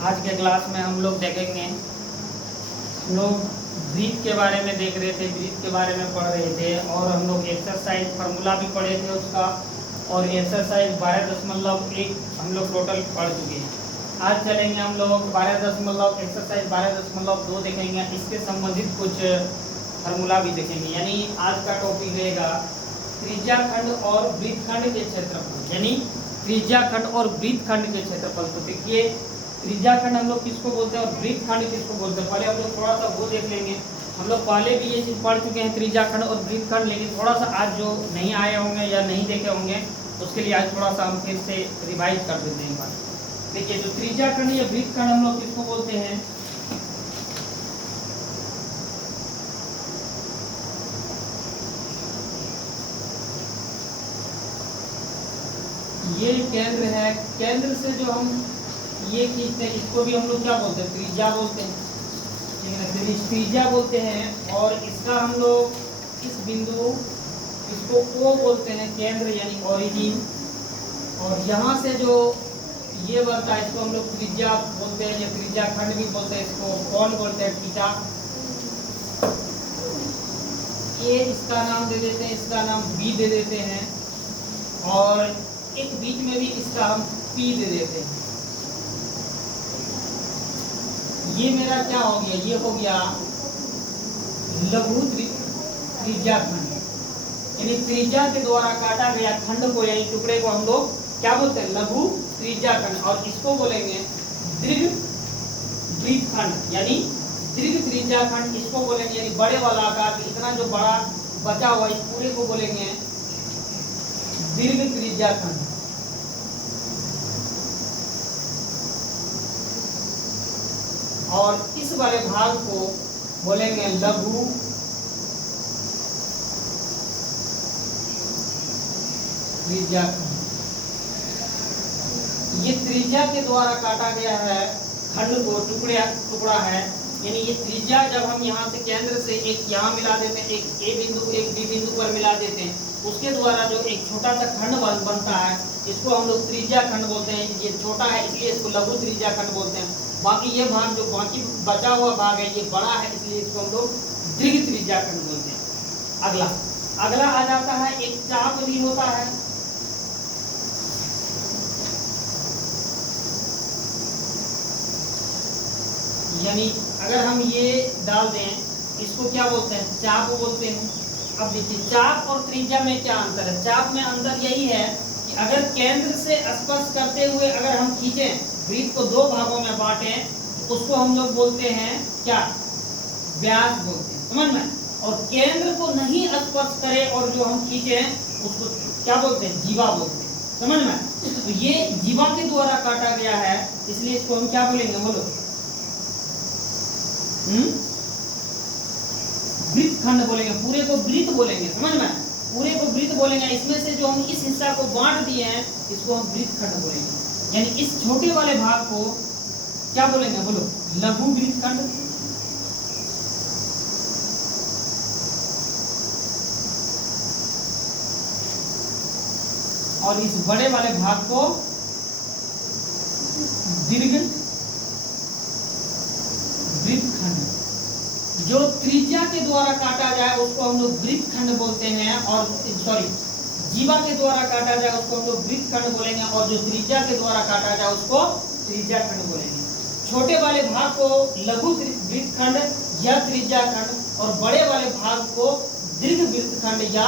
आज के क्लास में हम लोग देखेंगे, हम लोग ब्रीथ के बारे में देख रहे थे, ब्रीथ के बारे में पढ़ रहे थे और हम लोग एक्सरसाइज फार्मूला भी पढ़े थे उसका, और एक्सरसाइज 12.1 हम लोग टोटल पढ़ चुके हैं। आज चलेंगे हम लोग एक्सरसाइज 12.2 देखेंगे, इसके संबंधित कुछ फार्मूला भी देखेंगे। यानी आज का टॉपिक रहेगा त्रिज्या खंड और वृत्त खंड के क्षेत्रफल, यानी त्रिज्या खंड और वृत्त खंड के क्षेत्रफल। तो देखिए त्रिज्या खंड हम लोग किसको बोलते हैं और वृत्त खंड किसको बोलते हैं, पहले हम लोग थोड़ा सा वो देख लेंगे। हम लोग पहले भी ये चीज़ पढ़ चुके हैं त्रिज्या खंड और वृत्त खंड, लेकिन थोड़ा सा आज जो नहीं आए होंगे या नहीं देखे होंगे उसके लिए आज थोड़ा सा हम फिर से रिवाइज कर देते हैं। बात देखिए, जो त्रिज्या खंड या वृत्त खंड हम लोग किसको बोलते हैं, ये केंद्र है, केंद्र से जो हम ये खींचते हैं इसको भी हम लोग क्या बोलते हैं, त्रिज्या बोलते हैं, ठीक है ना, त्रिज्या बोलते हैं। और इसका हम लोग इस बिंदु इसको O बोलते हैं, केंद्र यानी ओरिजिन। और यहाँ से जो ये बनता है इसको हम लोग त्रिज्या बोलते हैं या त्रिज्या खंड भी बोलते हैं, इसको कौन बोलते हैं, थीटा। ये इसका नाम दे देते हैं, इसका नाम B दे देते हैं, और एक बीच में भी इसका हम P दे देते हैं। ये मेरा क्या हो गया, ये हो गया लघु त्रिज्या खंड, यानी त्रिज्या के द्वारा काटा गया खंड को यानी टुकड़े को हम लोग क्या बोलते हैं, लघु त्रिज्या खंड। और इसको बोलेंगे दीर्घ वृत्त खंड, यानी दीर्घ त्रिज्या खंड इसको बोलेंगे, यानी बड़े वाला आकार, इतना जो बड़ा बचा हुआ इस पूरे को बोलेंगे दीर्घ त्रिज्या खंड। और इस वाले भाग को बोलेंगे लघु त्रिज्या खंड। ये त्रिज्या के द्वारा काटा गया है खंड को, टुकड़ा है, यानी ये त्रिज्या जब हम यहाँ से केंद्र से एक यहाँ मिला देते हैं, एक ए बिंदु एक बी बिंदु पर मिला देते हैं, उसके द्वारा जो एक छोटा सा खंड बनता है इसको हम लोग त्रिज्या खंड बोलते हैं। ये छोटा है इसलिए इसको लघु त्रिज्या खंड बोलते हैं। बाकी ये भाग जो बाकी बचा हुआ भाग है ये बड़ा है इसलिए इसको हम लोग दीर्घ त्रिज्या खंड बोलते हैं। अगला आ जाता है, एक चाप भी होता है, यानी अगर हम ये डाल दें इसको क्या बोलते हैं, चाप बोलते हैं। अब देखिए चाप और त्रिज्या में क्या अंतर है, चाप में अंतर यही है कि अगर केंद्र से स्पर्श करते हुए अगर हम खींचें, वृत्त को दो भागों में बांटें तो उसको हम लोग बोलते हैं क्या, व्यास बोलते हैं, समझ में। और केंद्र को नहीं स्पर्श करे और जो हम खींचें उसको क्या बोलते हैं, जीवा बोलते हैं, समझ में। तो ये जीवा के द्वारा काटा गया है इसलिए इसको हम क्या बोलेंगे, बोलो वृत्त खंड बोलेंगे, पूरे को वृत्त बोलेंगे, समझ में, पूरे को वृत्त बोलेंगे। इसमें से जो हम इस हिस्सा को बांट दिए हैं इसको हम वृत्त खंड बोलेंगे, यानी इस छोटे वाले भाग को क्या बोलेंगे, बोलो लघु वृत्त खंड। और इस बड़े वाले भाग को दीर्घ वृत्त खंड। जो त्रिज्या के द्वारा काटा जाए उसको हम लोग वृत्त खंड बोलते हैं, और जीवा के द्वारा काटा जाए उसको हम लोग वृत्त खंड बोलेंगे, और जो त्रिज्या के द्वारा काटा जाए उसको त्रिज्या खंड बोलेंगे। छोटे वाले भाग को लघु वृत्त खंड या त्रिज्या खंड, और बड़े वाले भाग को दीर्घ वृत्त खंड या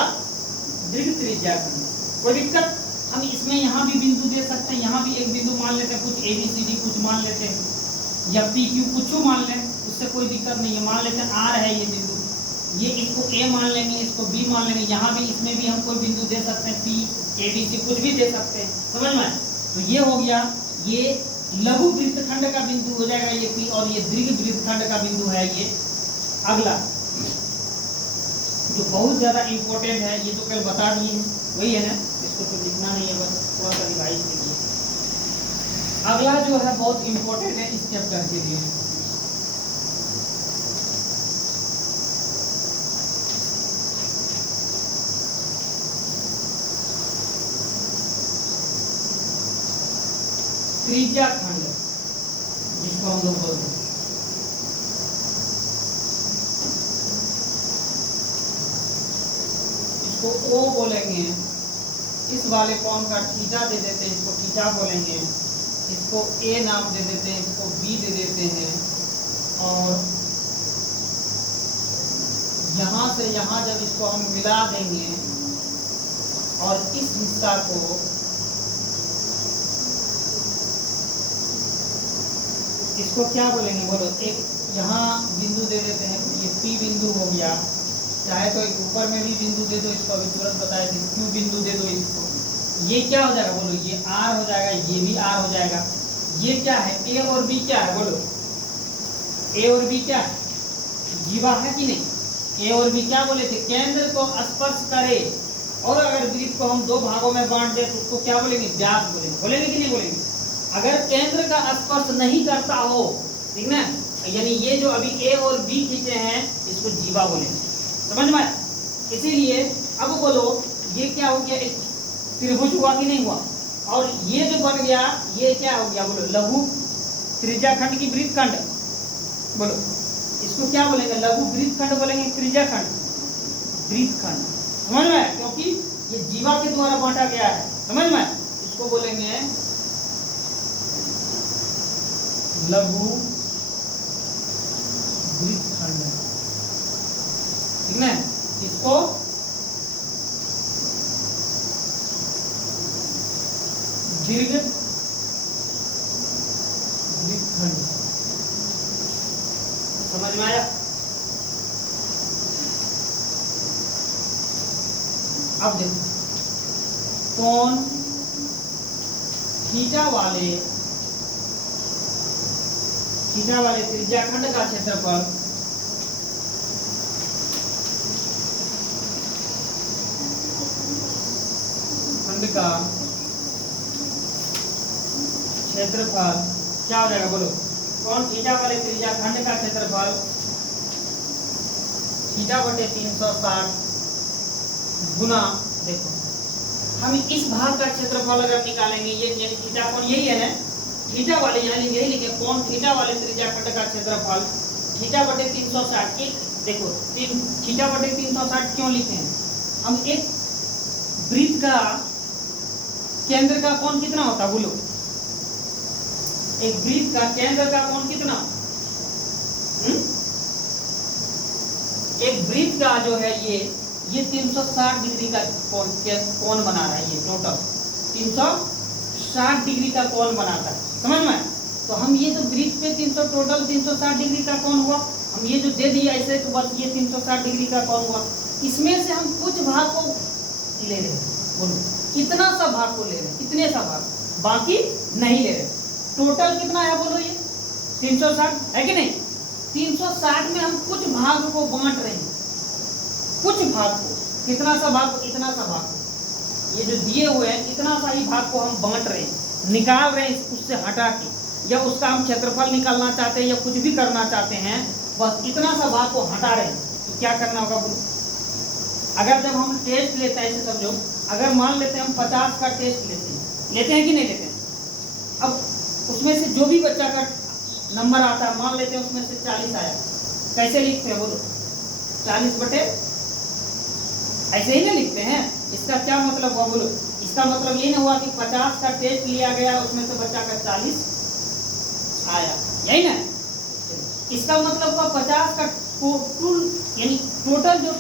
दीर्घ त्रिज्या खंड। कोई दिक्कत, हम इसमें यहाँ भी बिंदु दे सकते हैं, यहाँ भी एक बिंदु मान लेते हैं, कुछ ABCD कुछ मान लेते हैं, या PQ कुछ मान लें, उससे कोई दिक्कत नहीं है। मान लेते हैं R है ये बिंदु, ये इसको A मान लेंगे, इसको B मान लेंगे, यहाँ भी इसमें भी हम कोई बिंदु दे सकते हैं, P ABC कुछ भी दे सकते हैं, समझ में। तो ये हो गया, ये लघु वृत्त खंड का बिंदु हो जाएगा ये P, और ये दीर्घ वृत्त खंड का बिंदु है ये। अगला जो बहुत ज्यादा इंपॉर्टेंट है, ये तो कल बता दिए हैं, वही है ना, इसको तो लिखना नहीं है, बस थोड़ा सा रिवाइज कीजिए। अगला जो है बहुत इंपॉर्टेंट है इस चैप्टर के लिए, त्रिज्या खंड। इसको हम लोग बोलते हैं। इसको ओ बोलेंगे, इस वाले कोण का थीटा दे देते हैं, इसको थीटा बोलेंगे, इसको ए नाम दे देते हैं, इसको बी दे देते हैं, और यहाँ से यहाँ जब इसको हम मिला देंगे और इस हिस्सा को इसको क्या बोलेंगे बोलो, एक यहाँ बिंदु दे देते हैं, ये पी बिंदु हो गया, चाहे तो एक ऊपर में भी बिंदु दे दो, इसको अभी तुरंत बताया थे, क्यू बिंदु दे दो इसको, ये क्या हो जाएगा बोलो, ये आर हो जाएगा, ये भी आर हो जाएगा। ये क्या है, ए और बी क्या है बोलो, ए और बी क्या है, जीवा है कि नहीं। ए और बी क्या बोले थे, केंद्र को स्पर्श करे, और अगर वृत्त को हम दो भागों में बांट दे तो उसको क्या बोलेंगे, व्यास बोलेंगे, बोलेंगे कि नहीं बोलेंगे। अगर केंद्र का स्पर्श नहीं करता हो, ठीक ना, यानी ये जो अभी ए और बी खींचे हैं इसको जीवा बोलेंगे, समझ में आया। इसीलिए अब बोलो ये क्या हो गया, एक त्रिभुज हुआ कि नहीं हुआ, और ये जो बन गया ये क्या हो गया बोलो, लघु त्रिज्याखंड की वृत्तखंड बोलो, इसको क्या बोलेंगे, लघु वृत्तखंड बोलेंगे, त्रिज्याखंड वृत्तखंड, समझ में आया, क्योंकि ये जीवा के द्वारा बांटा गया है, समझ में। इसको बोलेंगे लघु वृत्तखंड, ठीक ना। इसको दीर्घ वृत्तखंड, समझ में आया। अब देखो कोण थीटा वाले त्रिज्याखंड का क्षेत्रफल खंड का क्षेत्रफल क्या हो जाएगा बोलो, कोण थीटा वाले त्रिज्याखंड का क्षेत्रफल थीटा बटे 360 गुना, देखो हम इस भाग का क्षेत्रफल अगर निकालेंगे, ये यानी थीटा कोण यही है ना, थीटा वाले यानी यही लिखे, कोण थीटा वाले त्रिज्याखंड का क्षेत्रफल थीटा बटे 360, एक देखो थीटा बटे 360 क्यों लिखे हैं हम, एक वृत्त का केंद्र का कोण कितना होता है बोलो, एक वृत्त का केंद्र का कोण कितना, एक वृत्त का जो है ये 360 डिग्री का कोण बना रहा है, ये टोटल 360 डिग्री का कोण बनाता है, समझ में। तो हम ये जो वृत्त पे टोटल 360 डिग्री का कोण हुआ, हम ये जो दे दिया ऐसे तो बस ये 360 डिग्री का कोण हुआ, इसमें से हम कुछ भाग को ले रहे हैं, बोलो कितना सा भाग को ले रहे हैं, कितने सा भाग, बाकी नहीं ले रहे। टोटल कितना है बोलो, ये 360 है कि नहीं, 360 में हम कुछ भाग को बांट रहे हैं, कुछ भाग को, कितना सा भाग, इतना सा भाग, ये जो दिए हुए हैं इतना सा ही भाग को हम बांट रहे हैं, निकाल रहे हैं उससे हटा के, या उसका हम क्षेत्रफल निकालना चाहते हैं या कुछ भी करना चाहते हैं, बस इतना सा भाग को हटा रहे हैं। तो क्या करना होगा बोलो, अगर जब हम टेस्ट लेते हैं, ऐसे समझो, अगर मान लेते हैं हम 50 का टेस्ट लेते हैं कि नहीं लेते हैं, अब उसमें से जो भी बच्चा का नंबर आता है, मान लेते हैं उसमें से 40 आया, कैसे लिखते हैं बोलो, 40 बटे ऐसे ही ना लिखते हैं। इसका क्या मतलब हुआ बोलो, इसका मतलब ये ना हुआ कि 50 का टेस्ट लिया गया, उसमें से बच्चा का 40 आया, यही ना। इसका मतलब हुआ 50 का टोटल, यानी टोटल जो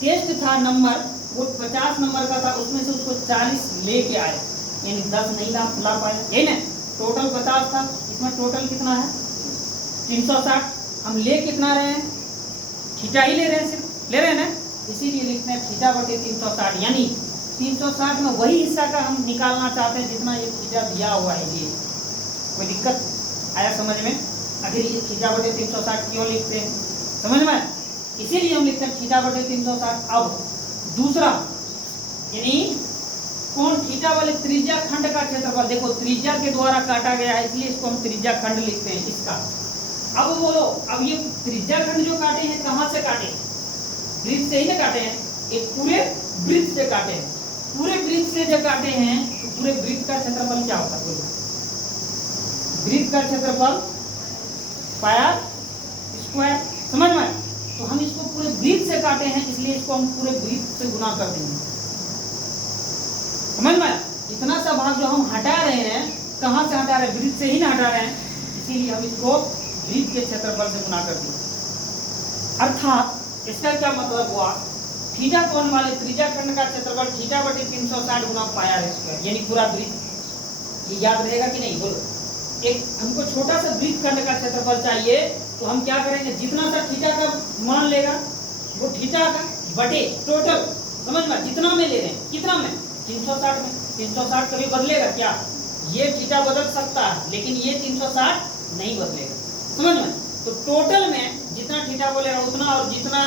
टेस्ट था नंबर वो 50 नंबर का था, उसमें से उसको 40 लेके आए, यानी 10 नहीं ला पाए, यही ना। टोटल 50 था, इसमें टोटल कितना है 360, हम ले कितना रहे हैं, थीटा ही ले रहे हैं, सिर्फ ले रहे हैं ना, इसीलिए लिखते हैं थीटा बटे 360, यानी 360 में वही हिस्सा का हम निकालना चाहते हैं जितना ये थीटा दिया हुआ है। ये कोई दिक्कत आया समझ में, आखिर ये थीटा बटे 360 क्यों लिखते हैं, समझ में, इसीलिए हम लिखते हैं थीटा बटे 360। अब दूसरा, यानी कोण थीटा वाले त्रिज्याखंड का क्षेत्रफल, देखो त्रिज्या के द्वारा काटा गया है इसलिए इसको हम त्रिज्याखंड लिखते हैं इसका। अब बोलो, अब ये त्रिज्याखंड जो काटे हैं कहाँ से काटे, वृत्त से ही ना काटे हैं, एक पूरे वृत्त से काटे हैं, पूरे वृत्त से जो काटे हैं तो पूरे वृत्त का क्षेत्रफल क्या होता है बोलो, वृत्त का क्षेत्रफल पायर स्क्वायर। समझ में? तो हम इसको पूरे ब्रीथ से काटे हैं, इसलिए इसको हम पूरे ब्रीथ से गुना कर देंगे। समझ में? इतना सा भाग जो हम हटा रहे हैं, कहाँ से हटा रहे हैं? ब्रीथ से ही ना हटा रहे हैं, इसीलिए हम इसको ब्रीथ के क्षेत्रफल से गुना कर देंगे। अर्थात इसका क्या मतलब हुआ? थीटा कोण वाले त्रिज्या खंड का क्षेत्रफल थीटा बटे 360 गुना पायर स्क्वायर, यानी पूरा ब्रीथ। ये याद रहेगा कि नहीं? बोलो। एक हमको छोटा सा ब्रीथ खंड का क्षेत्रफल चाहिए, तो हम क्या करेंगे? जितना सा थीटा का मान लेगा वो थीटा का बटे टोटल। समझ में? जितना में ले रहे हैं, कितना में? 360 में। 360 कभी बदलेगा क्या? ये थीटा बदल सकता है, लेकिन ये 360 नहीं बदलेगा। समझ में? तो टोटल में जितना थीटा बोलेगा उतना, और जितना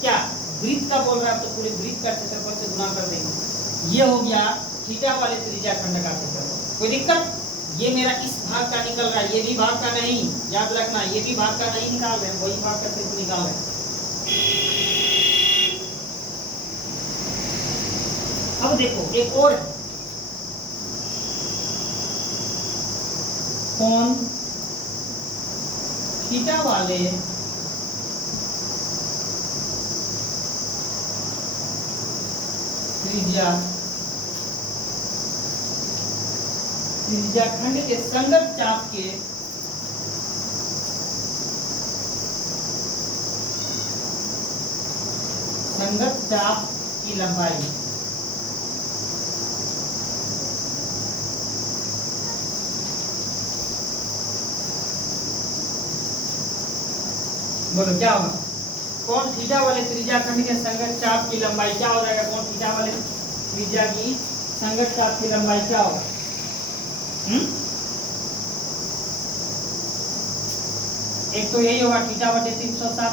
क्या ब्रीथ का बोल रहा है तो पूरे ब्रीथ का क्षेत्रफल से गुना कर देंगे। ये हो गया थीटा वाले त्रिज्या खंड का क्षेत्रफल। कोई दिक्कत? ये मेरा इस भाग का निकल रहा है, ये भी भाग का नहीं, याद रखना, ये भी भाग का नहीं निकाल रहे हैं, वही भाग का सिर्फ निकाल रहे हैं। अब देखो एक और कोण थीटा वाले त्रिज्या खंड के संगत चाप के संगत चाप की लंबाई बोलो क्या होगा? कोण थीटा वाले त्रिज्या खंड के संगत चाप की लंबाई क्या हो जाएगा? कोण थीटा वाले त्रिज्या की संगत चाप की लंबाई क्या होगा? एक तो यही होगा थीटा बटे 360,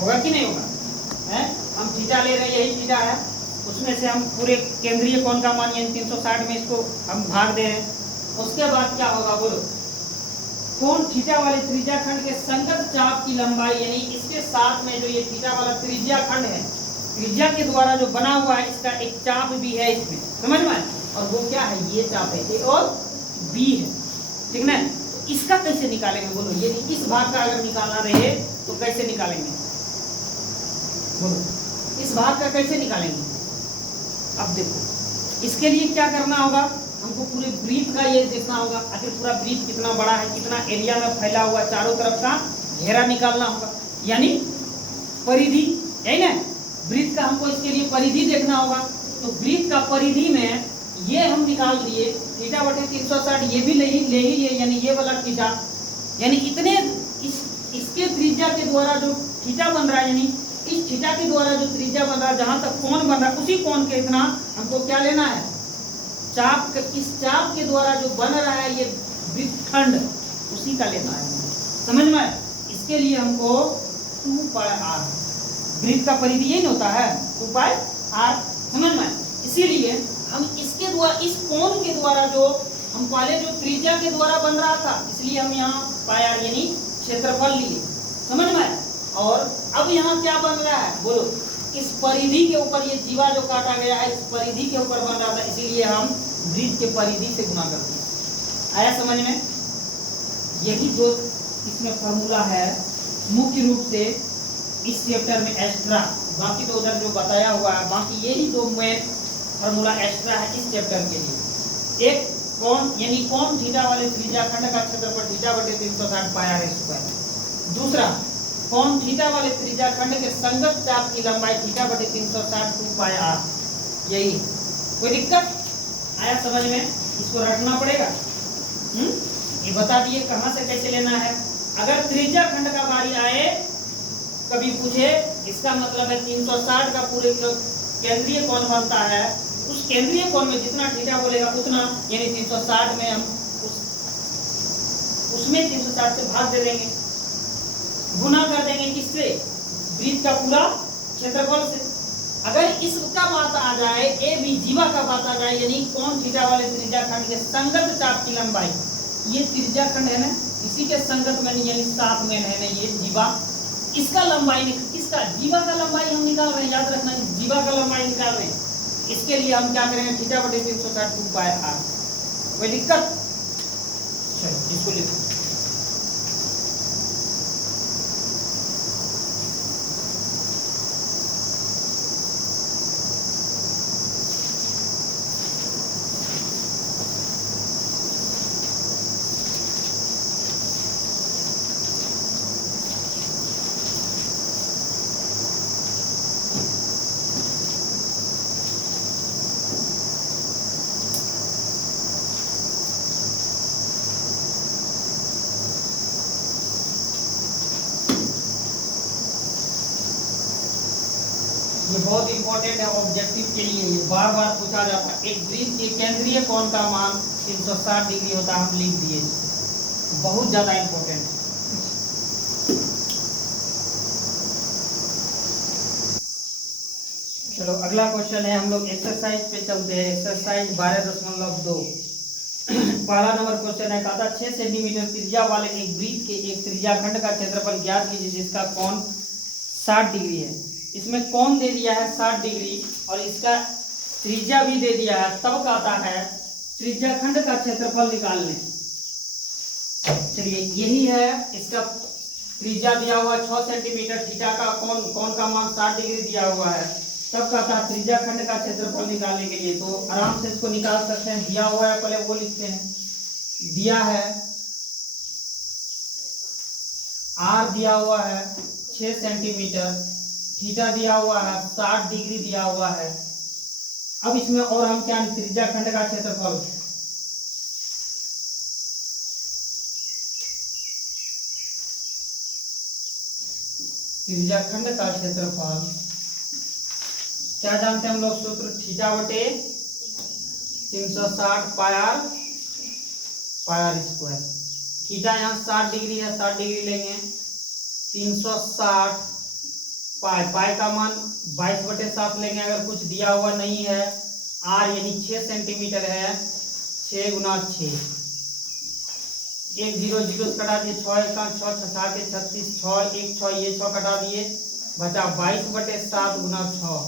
होगा कि नहीं होगा? है? हम थीटा ले रहे हैं, यही थीटा है, उसमें से हम पूरे केंद्रीय कोण का मान यानी 360 में इसको हम भाग दे रहे हैं। उसके बाद क्या होगा? बोलो। कोण थीटा वाले त्रिज्या खंड के संगत चाप की लंबाई, यानी इसके साथ में जो ये थीटा वाला त्रिज्या खंड है, त्रिज्या के द्वारा जो बना हुआ है, इसका एक चाप भी है इसमें। समझ में? और वो क्या है? ये चाप है, ए और बी है, ठीक ना? तो इसका कैसे निकालेंगे? बोलो। ये इस भाग का अगर निकालना रहे तो कैसे निकालेंगे? बोलो। इस भाग का कैसे निकालेंगे? अब देखो, इसके लिए क्या करना होगा? हमको पूरे ब्रीथ का ये देखना होगा, आखिर पूरा ब्रीथ कितना बड़ा है, कितना एरिया में फैला हुआ, चारों तरफ का घेरा निकालना होगा, यानी परिधि, यही ना? ब्रीथ का हमको इसके लिए परिधि देखना होगा। तो ब्रीथ का परिधि में ये हम निकाल लिए थीटा बटे 360, ये भी ले ही लिए, यानी ये वाला थीटा, यानी इतने इसके त्रिज्या के द्वारा जो थीटा बन रहा है, यानी इस थीटा के द्वारा जो त्रिज्या बन रहा है, जहां तक कोण बन रहा है, उसी कोण के इतना हमको क्या लेना है? चाप। इस चाप के द्वारा जो बन रहा है ये वृत्तखंड, उसी का लेना है। समझ में? इसके लिए हमको 2 पाई r, वृत्त का परिधि यही होता है 2 पाई r। समझ में? इसीलिए हम इसके द्वारा, इस कोण के द्वारा जो हम पहले जो त्रिज्या के द्वारा बन रहा था, इसलिए हम यहाँ पाई r यानी क्षेत्रफल लिए। समझ में? और अब यहाँ क्या बन रहा है? बोलो। इस परिधि के ऊपर ये जीवा जो काटा गया है, इस परिधि के ऊपर बन रहा था, इसीलिए हम वृत्त के परिधि से गुना करते हैं। आया समझ में? यही जो इसमें फॉर्मूला है मुख्य रूप से इस चैप्टर में एक्स्ट्रा, बाकी तो उधर जो बताया हुआ है, बाकी यही दो मेन फॉर्मूला एक्स्ट्रा है इस चैप्टर के लिए। एक कोण, यानी कोण थीटा वाले त्रिज्या खंड का क्षेत्रफल थीटा बटे 360 पाई r स्क्वायर। दूसरा, कोण थीटा वाले त्रिज्या खंड के संगत चाप की लंबाई थीटा बटे 360 2 पाई r। यही। कोई दिक्कत आया समझ में? इसको रटना पड़ेगा। ये बता दिए कहां से कैसे लेना है। अगर त्रिज्या खंड का बारी आए, कभी पूछे, इसका मतलब है 360 का पूरे केंद्रीय कोण बनता है, उस केंद्रीय कोण में जितना थीटा बोलेगा उतना, यानी 360 में हम उसमें 360 से भाग दे देंगे, गुना कर देंगे किससे? वृत्त का पूरा क्षेत्रफल से। अगर इसका बात आ जाए, ए बी जीवा का बात आ जाए, यानी कोण थीटा वाले त्रिज्या खंड के संगत चाप की लंबाई, ये त्रिज्या खंड है ना, इसी के संगत में यानी साथ में है ना ये जीवा, इसका लंबाई, इसका जीवा का लंबाई हम निकाल रहे हैं, याद रखना, इस जीवा का लंबाई निकाल रहे हैं। इसके लिए हम क्या करेंगे? थीटा बटे 360 2 पाई r। कोई दिक्कत? चलो इसको लिखो। ये बहुत इंपॉर्टेंट है ऑब्जेक्टिव के लिए, ये बार बार पूछा जाता है। एक वृत्त के केंद्रीय कोण का मान 360 डिग्री होता है, हम लिख दिए, बहुत ज्यादा इंपॉर्टेंट है। चलो अगला क्वेश्चन है, हम लोग एक्सरसाइज पे चलते हैं। एक्सरसाइज 12.2 पहला नंबर क्वेश्चन है, कहा था 6 सेंटीमीटर त्रिज्या वाले एक वृत्त के एक त्रिज्याखंड का क्षेत्रफल ज्ञात कीजिए जिसका कोण 60 डिग्री है। इसमें कोण दे दिया है 60 डिग्री और इसका त्रिज्या भी दे दिया है, तब कहता है त्रिज्याखंड का क्षेत्रफल निकालने। चलिए यही है, इसका त्रिज्या दिया हुआ 6 सेंटीमीटर, थीटा का कोण का मान 60 डिग्री दिया हुआ है, तब कहता है त्रिज्याखंड का क्षेत्रफल निकालने के लिए। तो आराम से इसको निकाल सकते हैं। दिया हुआ है, पहले वो लिखते हैं। दिया है आर दिया हुआ है 6 सेंटीमीटर, थीटा दिया हुआ है 60 डिग्री दिया हुआ है। अब इसमें और हम क्या, त्रिज्याखंड का क्षेत्रफल, त्रिज्याखंड का क्षेत्रफल क्या जानते हैं हम लोग, सूत्र थीटा बटे 360 पाई आर स्क्वायर। थीटा यहाँ 60 डिग्री है, 60 डिग्री लेंगे, 360 पाई का मान 22/7 लेंगे अगर कुछ दिया हुआ नहीं है। आर यानी 6 सेंटीमीटर है, 6 गुना 6, 1 0 0 कटा दिए, 6 1 6 6 के 36, 6 1 6, ये 6 कटा दिए, बचा 22/7 गुना 6।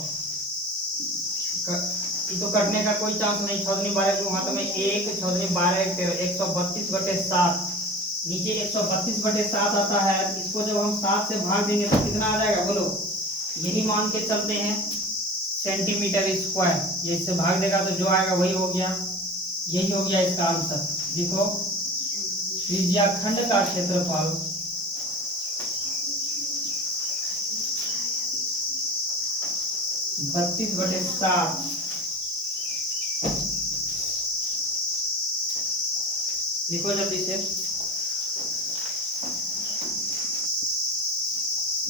ये तो कटने का कोई चांस नहीं, 6 दूनी 12 के हाथ में 1, 6 दूनी 12 13, 132/7, नीचे 132/7 आता है। इसको जब हम 7 से भाग देंगे तो कितना आ जाएगा बोलो, यही मान के चलते हैं सेंटीमीटर स्क्वायर। ये इससे भाग देगा तो जो आएगा वही हो गया, यही हो गया इसका आंसर। देखो त्रिज्याखंड का क्षेत्रफल 32/7 लिखो जल्दी से।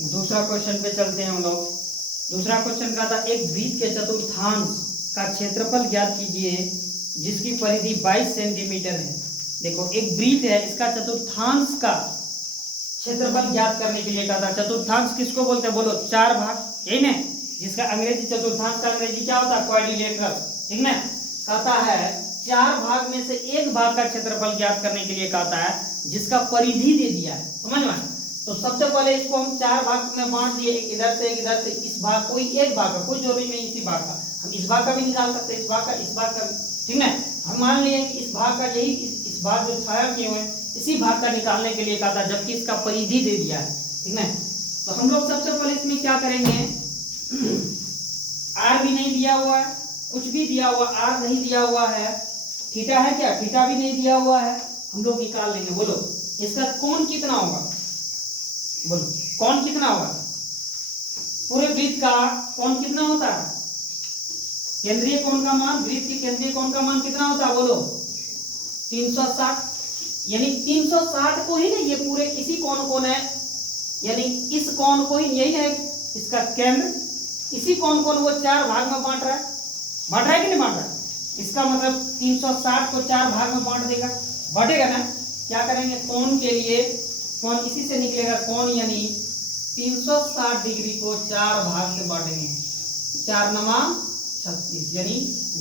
दूसरा क्वेश्चन पे चलते हैं हम लोग। दूसरा क्वेश्चन का था, एक वृत्त के चतुर्थांश का क्षेत्रफल ज्ञात कीजिए जिसकी परिधि 22 सेंटीमीटर है। देखो एक वृत्त है, इसका चतुर्थांश का क्षेत्रफल ज्ञात करने के लिए कहा था। चतुर्थांश किसको बोलते हैं बोलो, 4 भाग, यही ना, जिसका अंग्रेजी चतुर्थांश का अंग्रेजी क्या होता है, क्वाड्रिलेटरल, ठीक ना। कहता है 4 भाग में से 1 भाग का क्षेत्रफल ज्ञात करने के लिए कहता है जिसका परिधि दे दिया है, समझ में। तो सबसे पहले इसको हम 4 भाग में बांट दिए, एक इधर से एक इधर से, इस भाग कोई एक भाग का, कोई जरूरी नहीं इसी भाग का, हम इस भाग का भी निकाल सकते हैं, इस भाग का, इस भाग का, ठीक ना। हम मान लिए कि इस भाग का, यही इस भाग जो छाया किए हुए इसी भाग का निकालने के लिए कहा था, जबकि इसका परिधि दे दिया है, ठीक ना। तो हम लोग सबसे पहले इसमें क्या करेंगे, आर भी नहीं दिया हुआ है, कुछ भी दिया हुआ, आर नहीं दिया हुआ है, थीटा है क्या, थीटा भी नहीं दिया हुआ है, हम लोग निकाल लेंगे। बोलो इसका कोण कितना होगा, बोलो कोण कितना होगा, पूरे वृत्त का कोण कितना होता है, केंद्रीय कोण का मान, वृत्त के केंद्रीय कोण का मान कितना होता है बोलो, 360, यानी 360 को ही ना, ये पूरे इसी कोण को है, यानी इस कोण को ही, यही है इसका केंद्र, इसी कोण को वो 4 भाग में बांट रहा है कि नहीं बांट रहा है। इसका मतलब 360 को 4 भाग में बांट देगा, बांटेगा ना। क्या करेंगे, कोण के लिए कोण इसी से निकलेगा, कोण यानी 360 डिग्री को 4 भाग से बांटेंगे, 4 नमा 36, यानी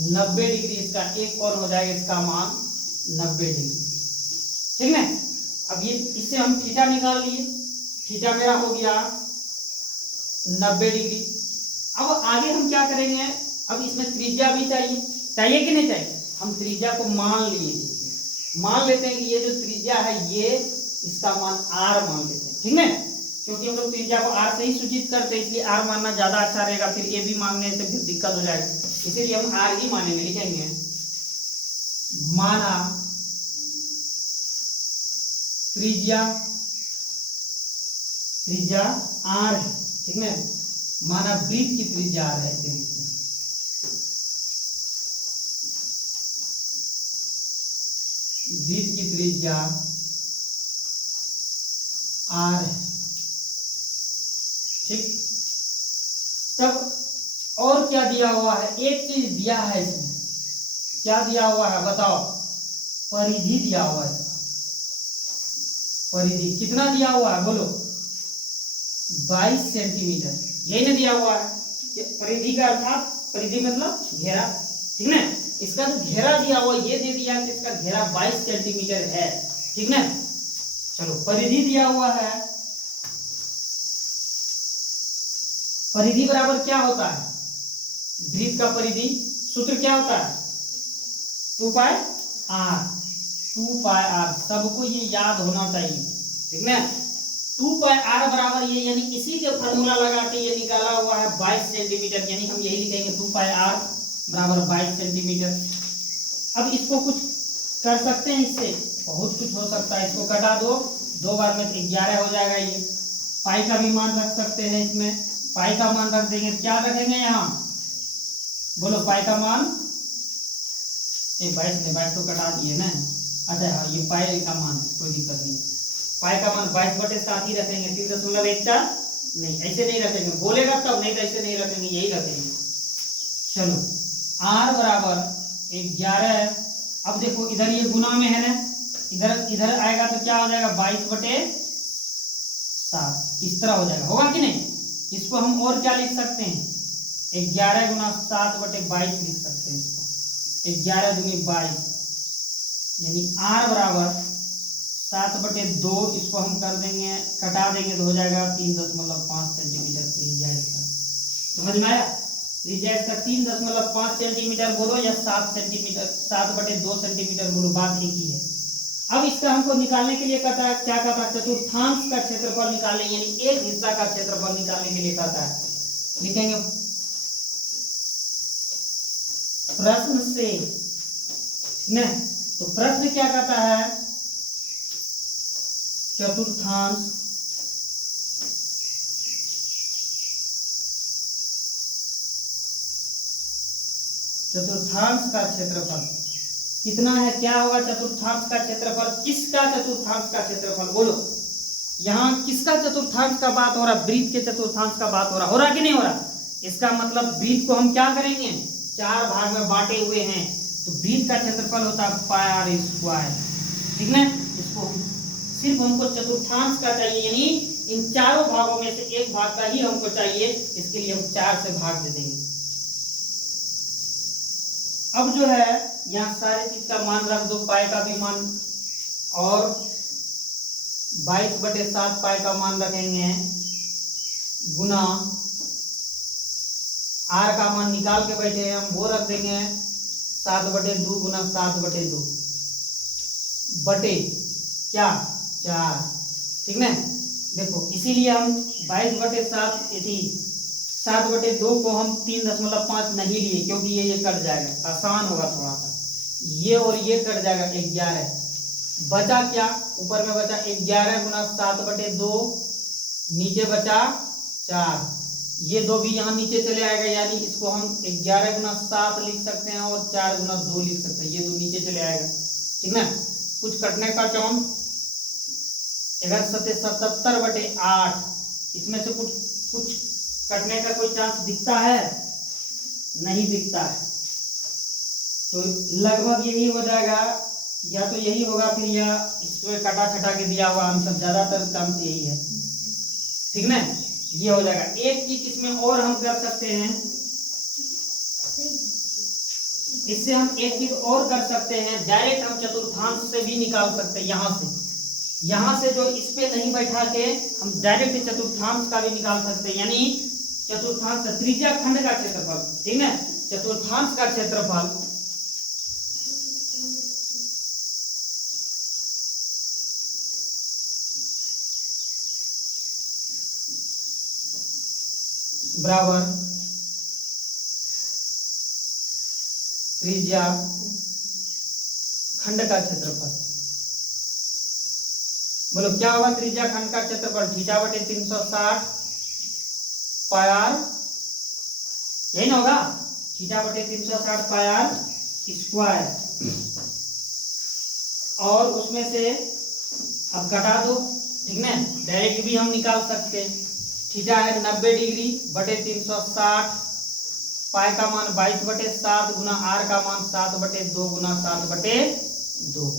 90 डिग्री इसका एक कोण हो जाएगा, इसका मान 90 डिग्री, ठीक है। अब ये इससे हम थीटा निकाल लिए, थीटा मेरा हो गया 90 डिग्री। अब आगे हम क्या करेंगे, अब इसमें त्रिज्या भी चाहिए कि नहीं चाहिए, हम त्रिज्या को मान लिए, मान लेते हैं कि ये जो त्रिज्या है ये इसका मान r मान लेते हैं, ठीक है, क्योंकि हम लोग त्रिज्या को r से ही सूचित करते हैं, इसलिए r मानना ज्यादा अच्छा रहेगा, फिर a भी मानने से फिर दिक्कत हो जाएगी, इसीलिए हम r ही मानेंगे, लिखेंगे माना त्रिज्या r है, ठीक है, माना वृत्त की त्रिज्या r है, ऐसे लिखते हैं, वृत्त की त्रिज्या r है, ठीक। तब और क्या दिया हुआ है, एक चीज दिया है इसमें, क्या दिया हुआ है बताओ, परिधि दिया हुआ है। परिधि कितना दिया हुआ है बोलो, 22 सेंटीमीटर, यही ना दिया हुआ है। परिधि का अर्थात, परिधि मतलब घेरा, ठीक ना। इसका जो घेरा दिया हुआ ये दे दिया कि इसका घेरा 22 सेंटीमीटर है, ठीक ना। चलो परिधि दिया हुआ है, परिधि बराबर क्या होता है, वृत्त का परिधि सूत्र क्या होता है, 2 पाई आर। 2 पाई आर सबको ये याद होना चाहिए, ठीक ना। 2 पाई आर बराबर ये, यानी इसी के फॉर्मूला लगा के ये निकाला हुआ है 22 सेंटीमीटर, यानी हम यही लिखेंगे 2 पाई आर बराबर 22 सेंटीमीटर। अब इसको कुछ कर सकते हैं, इससे बहुत कुछ हो सकता है, इसको कटा दो, 2 बार में 11 हो जाएगा। ये पाई का भी मान रख सकते हैं, इसमें पाई का मान रख देंगे, क्या रखेंगे यहाँ बोलो, पाई का मान 22 तो कटा दिए ना, अच्छा हाँ ये पाई का मान कोई दिक्कत नहीं है, पाई का मान 22/7 ही रखेंगे, 3.14 नहीं, ऐसे नहीं रखेंगे, बोलेगा तब, नहीं तो ऐसे नहीं रखेंगे, यही रखेंगे। चलो आर बराबर 11, अब देखो इधर ये गुना में है ना, इधर इधर आएगा तो क्या हो जाएगा 22/7, इस तरह हो जाएगा, होगा कि नहीं। इसको हम और क्या लिख सकते हैं, 11 गुना 7/22 लिख सकते हैं इसको, 11 दूनी 22, यानी आर बराबर 7/2, इसको हम कर देंगे, कटा देंगे तो हो जाएगा 3.5 सेंटीमीटर त्रिज्या इसका, समझ में आया। त्रिज्या इसका 3.5 सेंटीमीटर बोलो या 7 सेंटीमीटर, 7/2 सेंटीमीटर बोलो, बात एक ही है। अब इसका हमको निकालने के लिए कहता है, क्या कहता है, चतुर्थांश का क्षेत्रफल निकालने, यानी एक हिस्सा का क्षेत्रफल निकालने के लिए कहता है, लिखेंगे प्रश्न से न, तो प्रश्न क्या कहता है, चतुर्थांश चतुर्थांश का क्षेत्रफल कितना है, क्या होगा चतुर्थांश का क्षेत्रफल, किसका चतुर्थांश का क्षेत्रफल बोलो, यहाँ किसका चतुर्थांश का बात हो रहा, वृत्त के चतुर्थांश का बात हो रहा कि नहीं हो रहा। इसका मतलब वृत्त को हम क्या करेंगे, 4 भाग में बांटे हुए हैं, तो वृत्त का क्षेत्रफल होता है पाई आर स्क्वायर, ठीक ना। इसको सिर्फ हमको चतुर्थांश का चाहिए, यानी इन चारों भागों में से एक भाग का ही हमको चाहिए, इसके लिए हम 4 से भाग दे देंगे। अब जो है यहाँ सारे चीज का मान रख दो, पाई का भी मान, और 22/7 पाई का मान रखेंगे, गुना आर का मान निकाल के बैठे हैं हम, वो रख देंगे 7/2 गुना 7/2 बटे क्या 4, ठीक ना। देखो इसीलिए हम 22/7 7/2 को हम 3.5 नहीं लिए, क्योंकि ये कट जाएगा, आसान होगा थोड़ा सा, ये और ये कट जाएगा, 11 बचा, क्या ऊपर में बचा 11 गुना 7/2, नीचे बचा 4, ये 2 भी यहाँ नीचे चले आएगा, यानी इसको हम 11 गुना 7 लिख सकते हैं और 4 गुना 2 लिख सकते हैं, ये 2 नीचे चले आएगा, ठीक ना। कुछ कटने का चांस 77/8, इसमें से कुछ कटने का कोई चांस दिखता है, नहीं दिखता है, तो लगभग यही हो जाएगा, या तो यही होगा, फिर या इसमें कटा छटा के दिया हुआ आंसर, ज्यादातर चांस यही है, ठीक ना। ये हो जाएगा। एक चीज इसमें और हम कर सकते हैं, इससे हम एक चीज और कर सकते हैं, डायरेक्ट हम चतुर्थांश से भी निकाल सकते हैं, यहाँ से जो इस पे नहीं बैठा के हम डायरेक्ट चतुर्थांश का भी निकाल सकते हैं, यानी चतुर्थांश त्रिज्या खंड का क्षेत्रफल, ठीक है, चतुर्थांश का क्षेत्रफल बराबर त्रिज्या खंड का क्षेत्रफल, बोलो क्या होगा त्रिज्या खंड का क्षेत्रफल, θ/360 पाई आर, यही ना होगा, θ/360 पाई आर स्क्वायर, और उसमें से अब घटा दो, ठीक ना, डायरेक्ट भी हम निकाल सकते हैं, थीटा है 90 डिग्री बटे 360 पाई का मान 22/7 गुना आर का मान 7/2 गुना 7/2।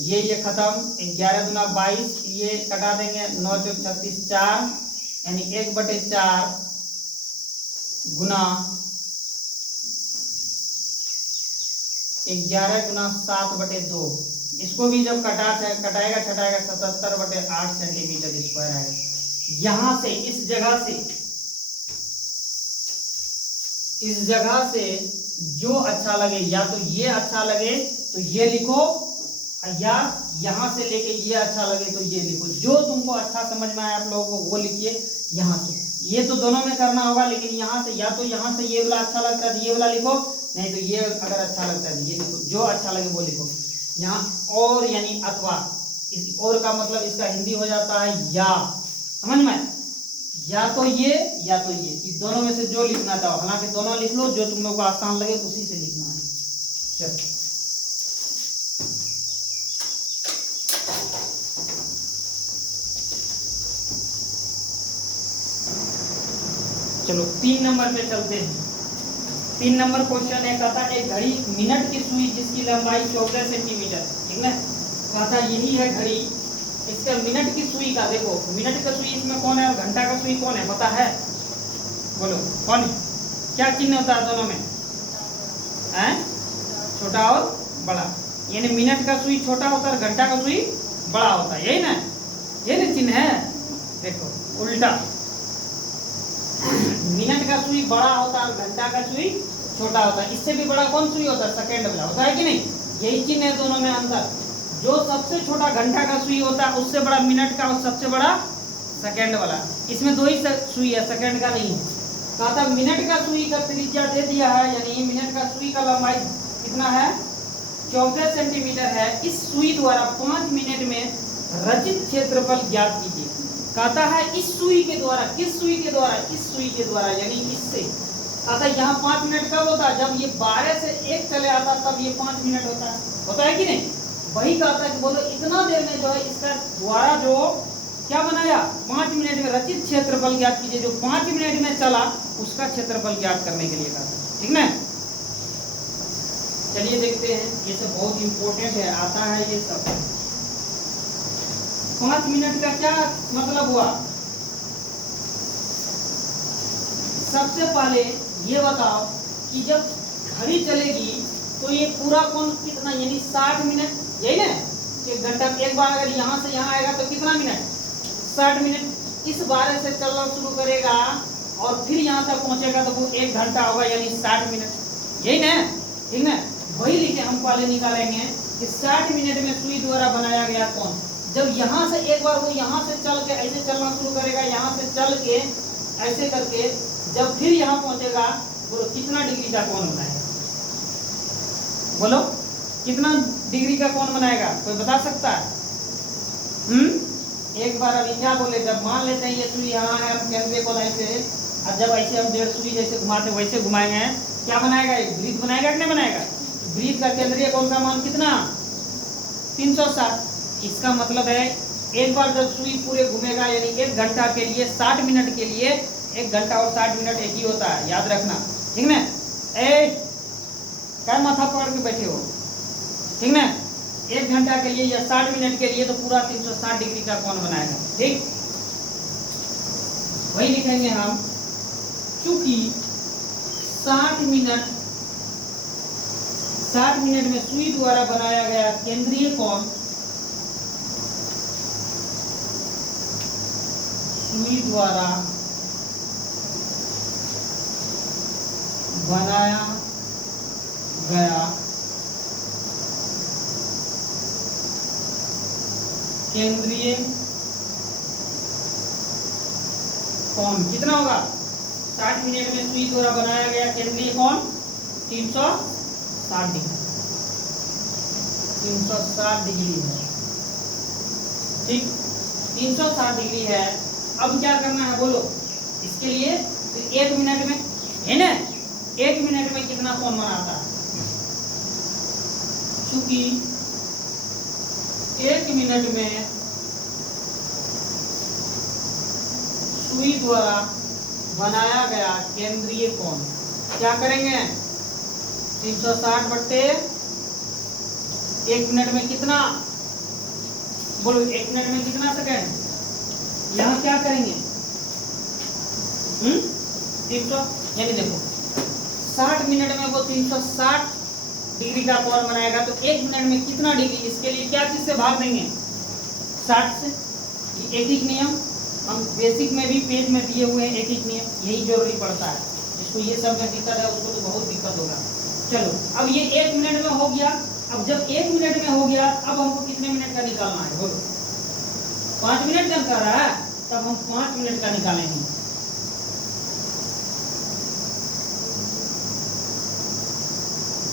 ये खत्म। 11 गुना 22, ये कटा देंगे, 9 चौक 36 4, यानी 1/4 गुना 11 गुना 7/2। इसको भी जब कटाएगा 77/8 सेंटीमीटर स्क्वायर आएगा। यहां से इस जगह से जो अच्छा लगे, या तो ये अच्छा लगे तो ये लिखो, या यहां से लेके ये अच्छा लगे तो ये लिखो। जो तुमको अच्छा समझ में आए आप लोगों को वो लिखिए। यहां से ये तो दोनों में करना होगा, लेकिन यहां से या तो यहां से ये वाला अच्छा लगता है तो ये वाला लिखो, नहीं तो ये अगर अच्छा लगता है तो ये लिखो। जो अच्छा लगे वो लिखो। यहाँ और यानी अथवा, इस और का मतलब इसका हिंदी हो जाता है या, समझ में, या तो ये या तो ये, इस दोनों में से जो लिखना चाहो। हालांकि दोनों लिख लो, जो तुम लोग को आसान लगे उसी से लिखना है। चलो 3 नंबर पे चलते हैं। 3 नंबर क्वेश्चन है, कहता है एक घड़ी मिनट की सुई जिसकी लंबाई 14 सेंटीमीटर, ठीक है। कहता यही है घड़ी, इसका मिनट की सुई का, देखो मिनट का सुई इसमें कौन है और घंटा का सुई कौन है, पता है? बोलो कौन है? क्या चिन्ह होता है दोनों में? हैं? छोटा और बड़ा, यानी मिनट का सुई छोटा होता है और घंटा का सुई बड़ा होता है, यही ना, यही चिन्ह है। देखो उल्टा, मिनट का सुई बड़ा होता है और घंटा का सुई छोटा होता है। इससे भी बड़ा कौन सुई होता है? सेकंड वाला होता है कि नहीं? यही चिन्ह है दोनों में अंतर। जो सबसे छोटा घंटा का सुई होता है उससे बड़ा मिनट का, और सबसे बड़ा सेकंड वाला। इसमें 2 ही सुई है, सेकंड का नहीं है। कहा था मिनट का सुई का त्रिज्या दे दिया है, यानी मिनट का सुई का लंबाई कितना है? 14 सेंटीमीटर है। इस सुई द्वारा 5 मिनट में रचित क्षेत्रफल ज्ञात कीजिए। कहता है इस सुई के द्वारा, किस सुई के द्वारा? इस सुई के द्वारा, यानी इससे। कहता है यहाँ 5 मिनट कब होता है? जब ये 12 से 1 चले आता तब ये 5 मिनट होता है कि नहीं? वही कहता है कि बोलो इतना देर में जो है इसका द्वारा जो क्या बनाया, 5 मिनट में रचित क्षेत्रफल ज्ञात कीजिए। जो 5 मिनट में चला उसका क्षेत्रफल ज्ञात करने के लिए कहा, ठीक ना। चलिए देखते हैं, ये सब बहुत इंपॉर्टेंट है, आता है ये सब। 5 मिनट का क्या मतलब हुआ? सबसे पहले ये बताओ कि जब घड़ी चलेगी तो ये पूरा कोण कितना, यानी 60 मिनट, यही ना। 1 घंटा, एक बार अगर यहाँ से यहाँ आएगा तो कितना मिनट? 60 मिनट। इस 12 से चलना शुरू करेगा और फिर यहाँ तक पहुंचेगा तो वो 1 घंटा होगा, यानी 60 मिनट, यही ना, ठीक ना। वही लिखे हम पहले निकालेंगे कि 60 मिनट में सुई द्वारा बनाया गया कोण। जब यहाँ से एक बार वो यहाँ से चल के ऐसे चलना शुरू करेगा, यहाँ से चल के ऐसे करके जब फिर यहाँ पहुंचेगा, बोलो कितना डिग्री का कोण बनाएगा? बोलो कितना डिग्री का कोण बनाएगा? कोई बता सकता है? एक बार अभी क्या बोले, जब मान लेते हैं ये सुई यहाँ है, हम केंद्रीय कोण ऐसे, और जब ऐसे हम 1.5 सुई जैसे घुमाते वैसे घुमाएंगे, क्या बनाएगा? एक वृत्त बनाएगा कि नहीं बनाएगा? वृत्त का केंद्रीय कोण का मान कितना? 360। इसका मतलब है एक बार जब सुई पूरे घूमेगा, यानी 1 घंटा के लिए 60 मिनट के लिए 1 घंटा और 60 मिनट एक ही होता है, याद रखना, ठीक ना। क्या माथा पकड़ के बैठे हो, ठीक ना। 1 घंटा के लिए या 60 मिनट के लिए तो पूरा 360 डिग्री का कोण बनाएगा, ठीक। वही लिखेंगे हम, चूंकि 60 मिनट में सुई द्वारा बनाया गया केंद्रीय कोण, सुई द्वारा बनाया गया केंद्रीय कोण कितना होगा? 60 मिनट में सुई द्वारा बनाया गया केंद्रीय कोण 360 डिग्री, 360 डिग्री है, ठीक। 360 डिग्री है। अब क्या करना है बोलो इसके लिए? तो 1 मिनट में है ना, 1 मिनट में कितना कोण बनाता है? चूंकि 1 मिनट में सुई द्वारा बनाया गया केंद्रीय कोण क्या करेंगे 360 बट्टे 1 मिनट में कितना, बोलो 1 मिनट में कितना सेकंड, यहाँ क्या करेंगे 300, यानी देखो 60 मिनट में वो 360 डिग्री का कोण बनाएगा, तो 1 मिनट में कितना डिग्री, इसके लिए क्या चीज से भाग देंगे 60 से। एक एक नियम हम बेसिक में भी पेज में दिए हुए हैं, एक एक नियम, यही जरूरी पड़ता है। इसको ये सब में दिक्कत है उसको तो बहुत दिक्कत होगा। चलो अब ये 1 मिनट में हो गया। अब जब 1 मिनट में हो गया, अब हमको कितने मिनट का निकालना है, बोलो 5 मिनट का कर रहा है, तब हम 5 मिनट का निकालेंगे।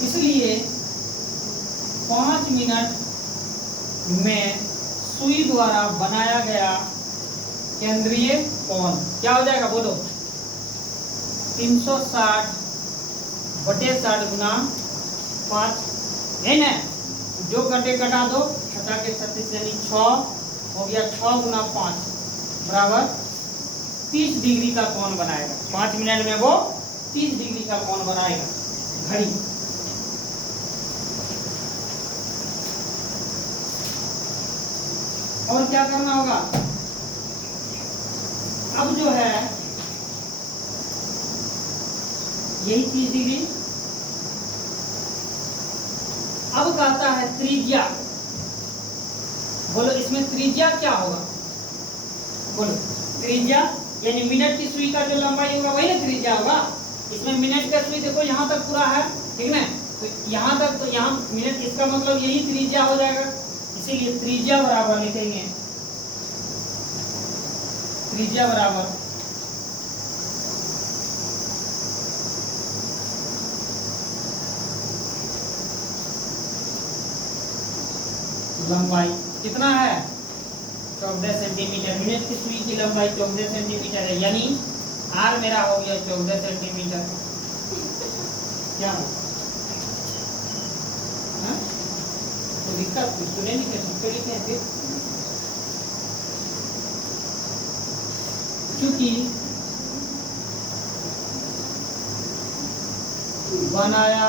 इसलिए 5 मिनट में सुई द्वारा बनाया गया केंद्रीय कोण क्या हो जाएगा, बोलो 360 बटे 60 गुना 5 है ना। जो घंटे कटा दो, घटा के 36 यानी 6 हो गया, 6 गुना 5 बराबर 30 डिग्री का कोण बनाएगा। 5 मिनट में वो 30 डिग्री का कोण बनाएगा घड़ी। और क्या करना होगा, अब जो है यही 30 डिग्री। अब कहता है त्रिज्या, बोलो इसमें त्रिज्या क्या होगा, बोलो त्रिज्या यानी मिनट की सुई का जो लंबाई होगा वही ना त्रिज्या होगा। इसमें मिनट का सुई देखो यहाँ तक पूरा है, ठीक ना, तो यहाँ तक, तो यहाँ मिनट, इसका मतलब यही त्रिज्या हो जाएगा। इसीलिए त्रिज्या बराबर लिखेंगे, त्रिज्या बराबर लंबाई कितना है 14 सेंटीमीटर। मिनट की सुई की लंबाई 14 सेंटीमीटर है, यानी आर मेरा हो गया 14 सेंटीमीटर। क्या हो तो दिक्कत कुछ सुने नहीं, कर सकते लिखे हैं फिर, क्योंकि बनाया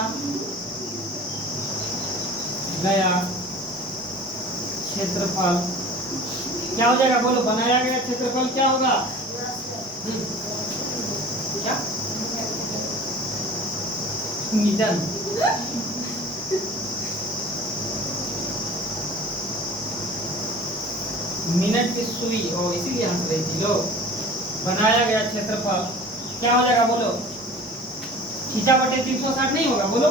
गया क्षेत्रफल क्या हो जाएगा, बोलो बनाया गया क्षेत्रफल क्या होगा, क्या मीटर। मिनट की सुई, और इसीलिए हंस रही थी लोग। बनाया गया क्षेत्रफल क्या हो जाएगा, बोलो थीटा बटे 360 नहीं होगा, बोलो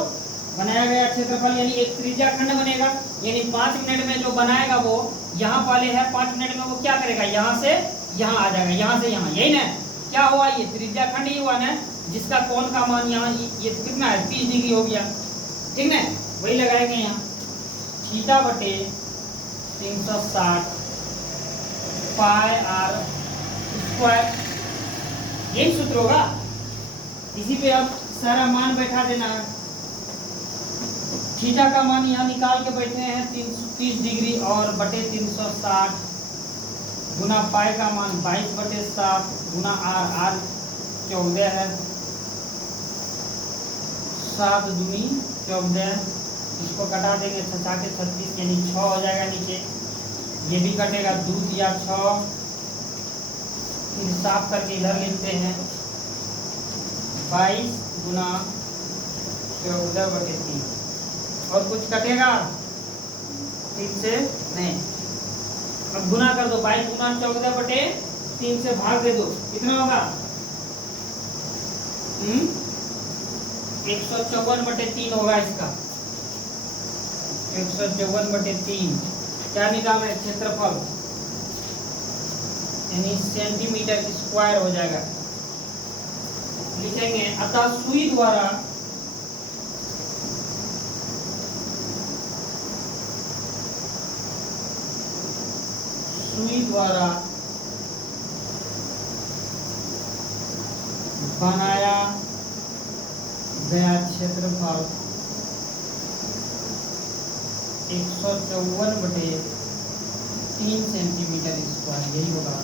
बनाया गया क्षेत्रफल यानी एक त्रिज्या खंड बनेगा, यानी 5 मिनट में जो बनाएगा वो यहाँ वाले है, 5 मिनट में वो क्या करेगा, यहाँ से यहाँ आ जाएगा, यहाँ से यहाँ, यही ना क्या हुआ, ये त्रिज्या खंड ही हुआ ना, जिसका कोण का मान यहाँ ये कितना है 30 डिग्री हो गया, ठीक ना, वही लगाएंगे यहाँ थीटा बटे 360 पाई आर स्क्वायर, यही सूत्र होगा। इसी पे अब सारा मान बैठा देना है। थीटा का मान यहाँ निकाल के बैठे हैं 30 डिग्री और बटे 360 गुना पाई का मान 22 बटे 7 गुना आर, आर 14 है, 7 दूनी 14, इसको कटा देंगे 6 के 36 यानी 6 हो जाएगा नीचे, ये भी कटेगा 2 या 6, फिर साफ करके इधर लिखते हैं 22 गुना 14 बटे 3, और कुछ कटेगा 3 से नहीं, अब गुना कर दो 22 गुना 14 बटे 3 से भाग दे दो, कितना होगा 154 बटे 3 होगा इसका, 154 बटे 3 क्या निकालना है क्षेत्रफल यानी सेंटीमीटर स्क्वायर हो जाएगा। लिखेंगे अतः सुई द्वारा बनाया गया क्षेत्रफल 154 बटे 3 सेंटीमीटर स्क्वायर, यही होगा।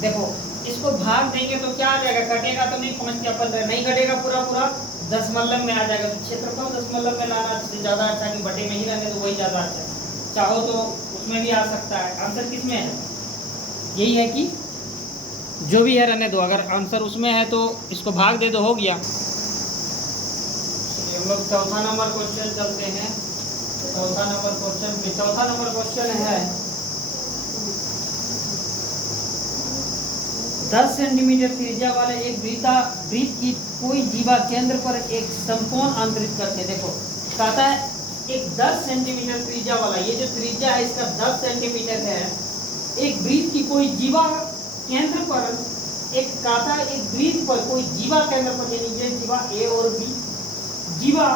देखो इसको भाग देंगे तो क्या आ जाएगा, कटेगा तो नहीं, पहुंच के अपन नहीं कटेगा, पूरा पूरा दशमलव में आ जाएगा। तो क्षेत्रफल दशमलव में लाना ज्यादा अच्छा कि बटे में ही रहने तो वही ज्यादा अच्छा है। चाहो तो उसमें भी आ सकता है। आंसर किस में है, यही है कि जो भी है रहने दो, अगर आंसर उसमें है तो इसको भाग दे दो, हो गया। हम लोग चौथा नंबर क्वेश्चन चलते हैं। चौथा नंबर क्वेश्चन पे, चौथा नंबर क्वेश्चन है 10 सेंटीमीटर त्रिज्या वाले एक वृत्त की कोई जीवा केंद्र पर एक समकोण अंतरित करके, देखो कहता है एक 10 सेंटीमीटर त्रिज्या वाला, ये जो त्रिज्या है इसका 10 सेंटीमीटर है, एक वृत्त की कोई जीवा केंद्र पर एक कहता है एक वृत्त पर कोई जीवा केंद्र पर, यानी ये जीवा ए और बी, जीवा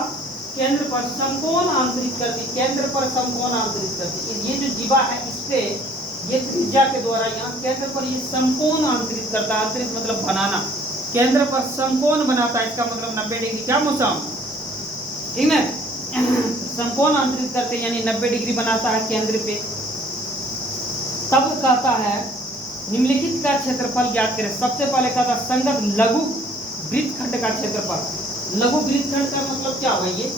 केंद्र पर समकोण आंतरित करती, केंद्र पर समकोण आंतरित करती। ये जो जीवा है इस पे ये त्रिज्या के द्वारा यहाँ केंद्र पर ये समकोण आंतरित करता है, आंतरित मतलब बनाना, केंद्र पर समकोण बनाता है, इसका मतलब 90 डिग्री, क्या मौसम, ठीक है, समकोण आंतरित करते यानी 90 डिग्री बनाता है केंद्र पे। तब कहता है निम्नलिखित का क्षेत्रफल ज्ञात करें। सबसे पहले कहता है संगत लघु वृत्तखंड का क्षेत्रफल। लघु वृत्तखंड का मतलब क्या हुआ, ये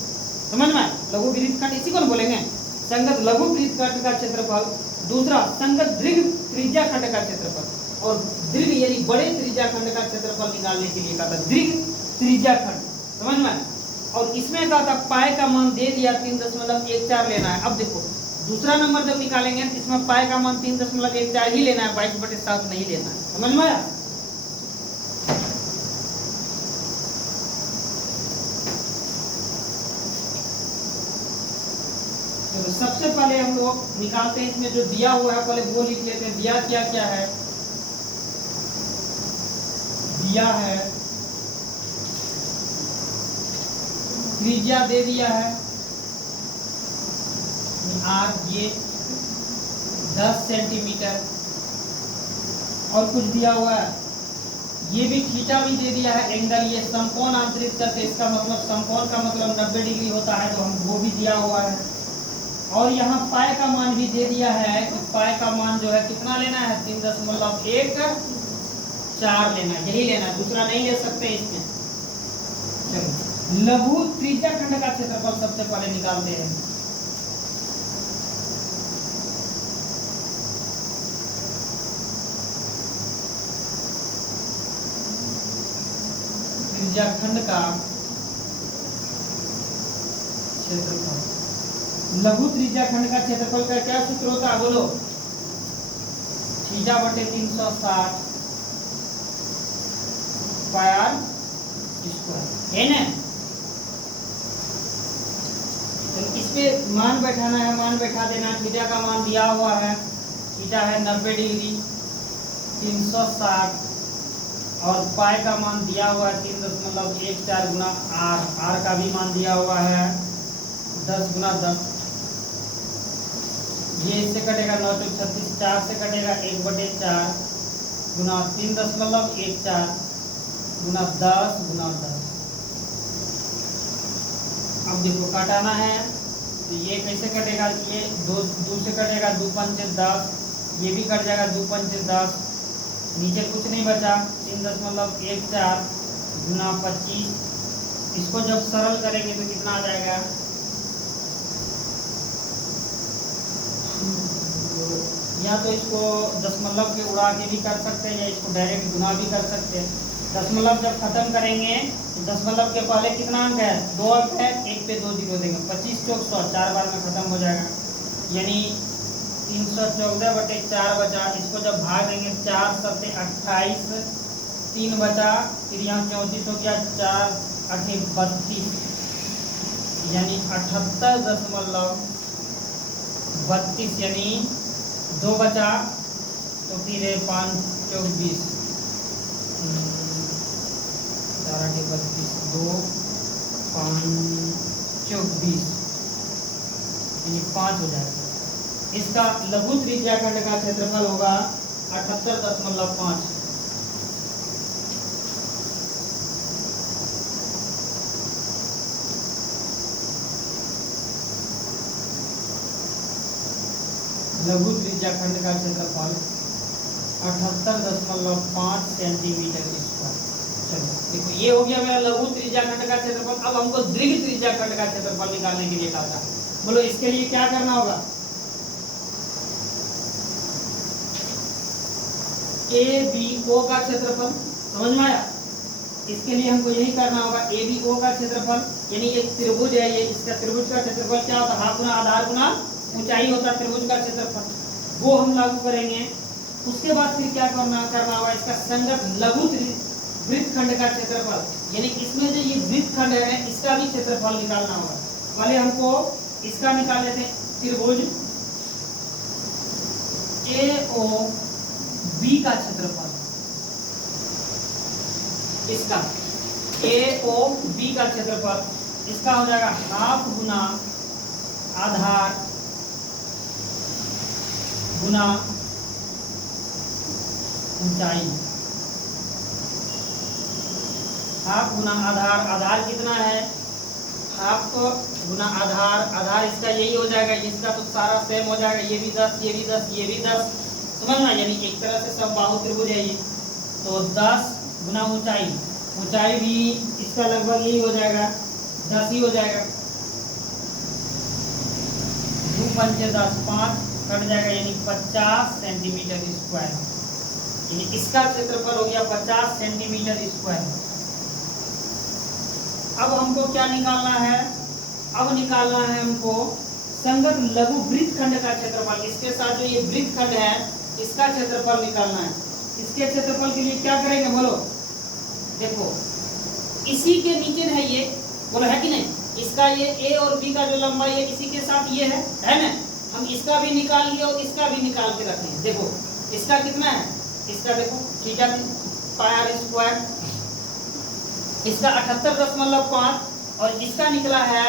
समझ में, लघु वृत्तखंड इसी को बोलेंगे, संगत लघु वृत्तखंड का क्षेत्रफल। दूसरा संगत दीर्घ त्रिज्या खंड का क्षेत्रफल, और दीर्घ यानी बड़े त्रिज्या खंड का क्षेत्रफल निकालने के लिए कहता दीर्घ त्रिज्या खंड, समझ में। और इसमें कहता पाई का मान दे दिया 3.14 लेना है। अब देखो दूसरा नंबर जब निकालेंगे इसमें पाई का मान 3.14 ही लेना है, 22/7 नहीं लेना है, समझ में आया। तो सबसे पहले हम लोग निकालते हैं, इसमें जो दिया हुआ है पहले वो लिख लेते हैं। दिया क्या क्या है, दिया है त्रिज्या दे दिया है आर, ये 10 सेंटीमीटर, और कुछ दिया हुआ है, ये भी थीटा भी दे दिया है, एंगल ये समकोण आंतरित करके, इसका मतलब समकोण का मतलब 90 डिग्री होता है, तो हम वो भी दिया हुआ है। और यहाँ पाई का मान भी दे दिया है कि पाई का मान जो है कितना लेना है, 3.14 लेना है, यही लेना है, दूसरा नहीं ले सकते इसमें। लघु त्रिज्या खंड का क्षेत्रफल सबसे पहले निकालते हैं। त्रिज्या खंड का क्षेत्रफल, लघु त्रिज्या खंड का क्षेत्रफल का क्या सूत्र होता है, बोलो, थीटा बटे 360 पाई स्क्वायर है ना। तो इस पे मान बैठाना है, मान बैठा देना। थीटा का मान दिया हुआ है, थीटा है 90 डिग्री, 360, और पाई का मान दिया हुआ है 3.14 गुना आर, आर का भी मान दिया हुआ है 10 गुना 10, ये इससे कटेगा 9 × 36, 4 से कटेगा 1/4 गुना 3.14 गुना 10 गुना 10। अब देखो काटाना है तो ये कैसे कटेगा, ये 2 से कटेगा 2 × 5 = 10, ये भी कट जाएगा 2 × 5 = 10, नीचे कुछ नहीं बचा, 3.14 गुना 25। इसको जब सरल करेंगे तो कितना आ जाएगा, या तो इसको दशमलव के उड़ा के भी कर सकते हैं, या इसको डायरेक्ट गुना भी कर सकते हैं। दशमलव जब खत्म करेंगे तो दशमलव के पहले कितना अंक है, 2 अंक है, 1 पे 2 जीरो देंगे, 25 × 100, 4 बार में खत्म हो जाएगा, यानी 314/4 बचा। इसको जब भाग देंगे 4 × 7 = 28, 3 बचा, फिर यहाँ 34 हो गया, 4 × 8 = 32, यानी 78.32, यानी 2 बचा, तो फिर 5 × 20, 4 × 8 = 32, 2 5 × 20, यानी 5 हो जाएगा। इसका लघु त्रिज्या खंड का क्षेत्रफल होगा 78.5। लघु त्रिज्या खंड का क्षेत्रफल 78.5 सेंटीमीटर स्क्वायर। चलो देखो ये हो गया मेरा लघु त्रिज्या खंड का क्षेत्रफल। अब हमको दीर्घ त्रिज्या खंड का क्षेत्रफल निकालने के लिए कहा था। बोलो इसके लिए क्या करना होगा? ए बी ओ का क्षेत्रफल, समझ में आया? इसके लिए हमको यही करना होगा, ए बी ओ का क्षेत्रफल, यानी एक त्रिभुज है ये, इसका त्रिभुज का क्षेत्रफल क्या होता है? हाफ गुना आधार गुना ऊंचाई होता है त्रिभुज का क्षेत्रफल, वो हम लागू करेंगे। उसके बाद फिर क्या करना होगा? इसका संगत लघु वृत्तखंड का क्षेत्रफल, यानी इसमें जो ये वृत्तखंड है इसका भी क्षेत्रफल निकालना होगा। पहले हमको इसका निकाल लेते हैं, त्रिभुज ए ओ बी का क्षेत्रफल, इसका ए ओ बी का क्षेत्रफल, इसका हो जाएगा हाफ गुना आधार गुना ऊंचाई। हाफ गुना आधार, आधार कितना है? हाफ गुना आधार, आधार इसका यही हो जाएगा, इसका तो सारा सेम हो जाएगा, ये भी 10, ये भी 10, ये भी 10, समझना? यानी एक तरह से सब बाहु त्रिभुज है ये। तो 10 गुना ऊंचाई, ऊंचाई भी इसका लगभग यही हो जाएगा, 10 ही हो जाएगा। 2 पंचे 10, 5 कट जाएगा, यानी 50 सेंटीमीटर स्क्वायर। यानी इसका क्षेत्रफल हो गया 50 सेंटीमीटर स्क्वायर। अब हमको क्या निकालना है? अब निकालना है हमको संगत लघु वृत्तखंड का क्षेत्रफल। इसके साथ जो ये वृत्तखंड है इसका क्षेत्रफल निकालना है। इसके क्षेत्रफल के लिए क्या करेंगे? बोलो देखो, इसी के नीचे है ये, बोलो है कि नहीं? इसका ये ए और बी का जो लंबाई है इसी के साथ ये है ना? हम इसका भी निकाल लिए और इसका भी निकाल के रखे हैं। देखो इसका कितना है? इसका देखो थीटा पाई आर स्क्वायर, इसका 78.5 और इसका निकला है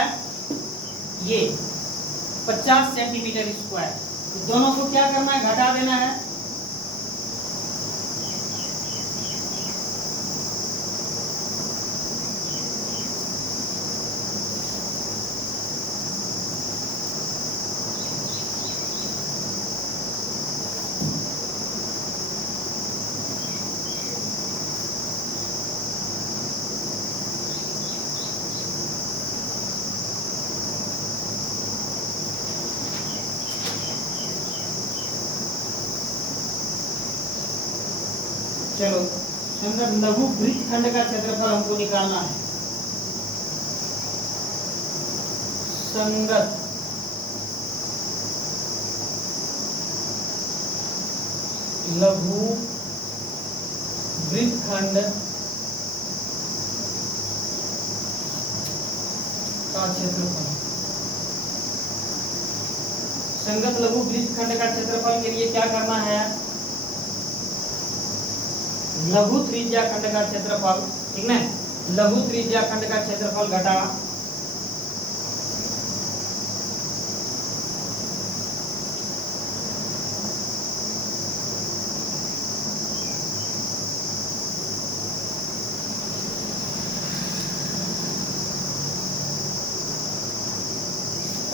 ये 50 सेंटीमीटर स्क्वायर। तो दोनों को क्या करना है? घटा देना है। चलो संगत लघु वृत्तखंड का क्षेत्रफल हमको निकालना है। संगत लघु वृत्तखंड का क्षेत्रफल, संगत लघु वृत्तखंड का क्षेत्रफल के लिए क्या करना है? लघु त्रिज्या खंड का क्षेत्रफल, ठीक ना? लघु त्रिज्या खंड का क्षेत्रफल घटा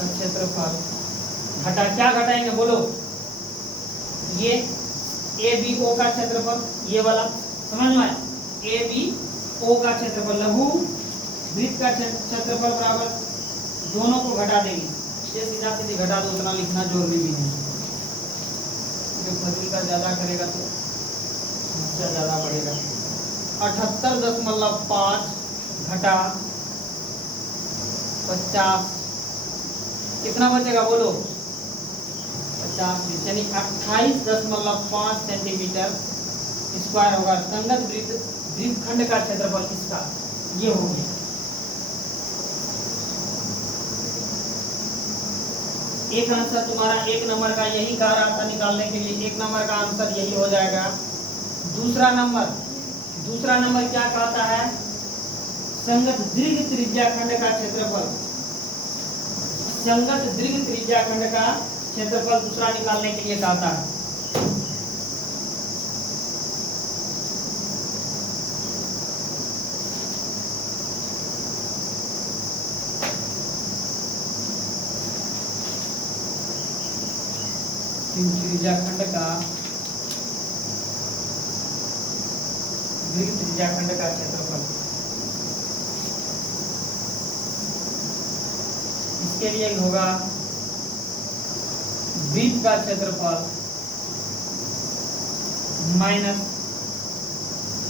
क्षेत्रफल घटा, क्या घटाएंगे? बोलो ये ए बी ओ का क्षेत्रफल, ये वाला समझ में आया? ए बी ओ का क्षेत्रफल, लघु वृत्त का क्षेत्रफल बराबर दोनों को घटा देंगे। सीधा सीधे घटा दो, उतना लिखना जरूरी भी नहीं। जो फजल का ज्यादा करेगा तो समस्या ज्यादा बढ़ेगा। 78.5 घटा 50, कितना बचेगा? बोलो 50, यानी 28.5 सेंटीमीटर स्क्वायर होगा संगत वृत्तखंड का क्षेत्रफल इसका, ये हो गया। एक आंसर तुम्हारा 1 नंबर का यही कहा रहा था निकालने के लिए, 1 नंबर का आंसर यही हो जाएगा। दूसरा नंबर क्या कहता है? संगत दीर्घ त्रिज्या खंड का क्षेत्रफल, संगत दीर्घ त्रिज्या खंड का क्षेत्रफल दूसरा निकालने के लिए कहता है। त्रिज्या खंड का दीर्घ त्रिज्याखंड का क्षेत्रफल। इसके लिए होगा वृत्त का क्षेत्रफल माइनस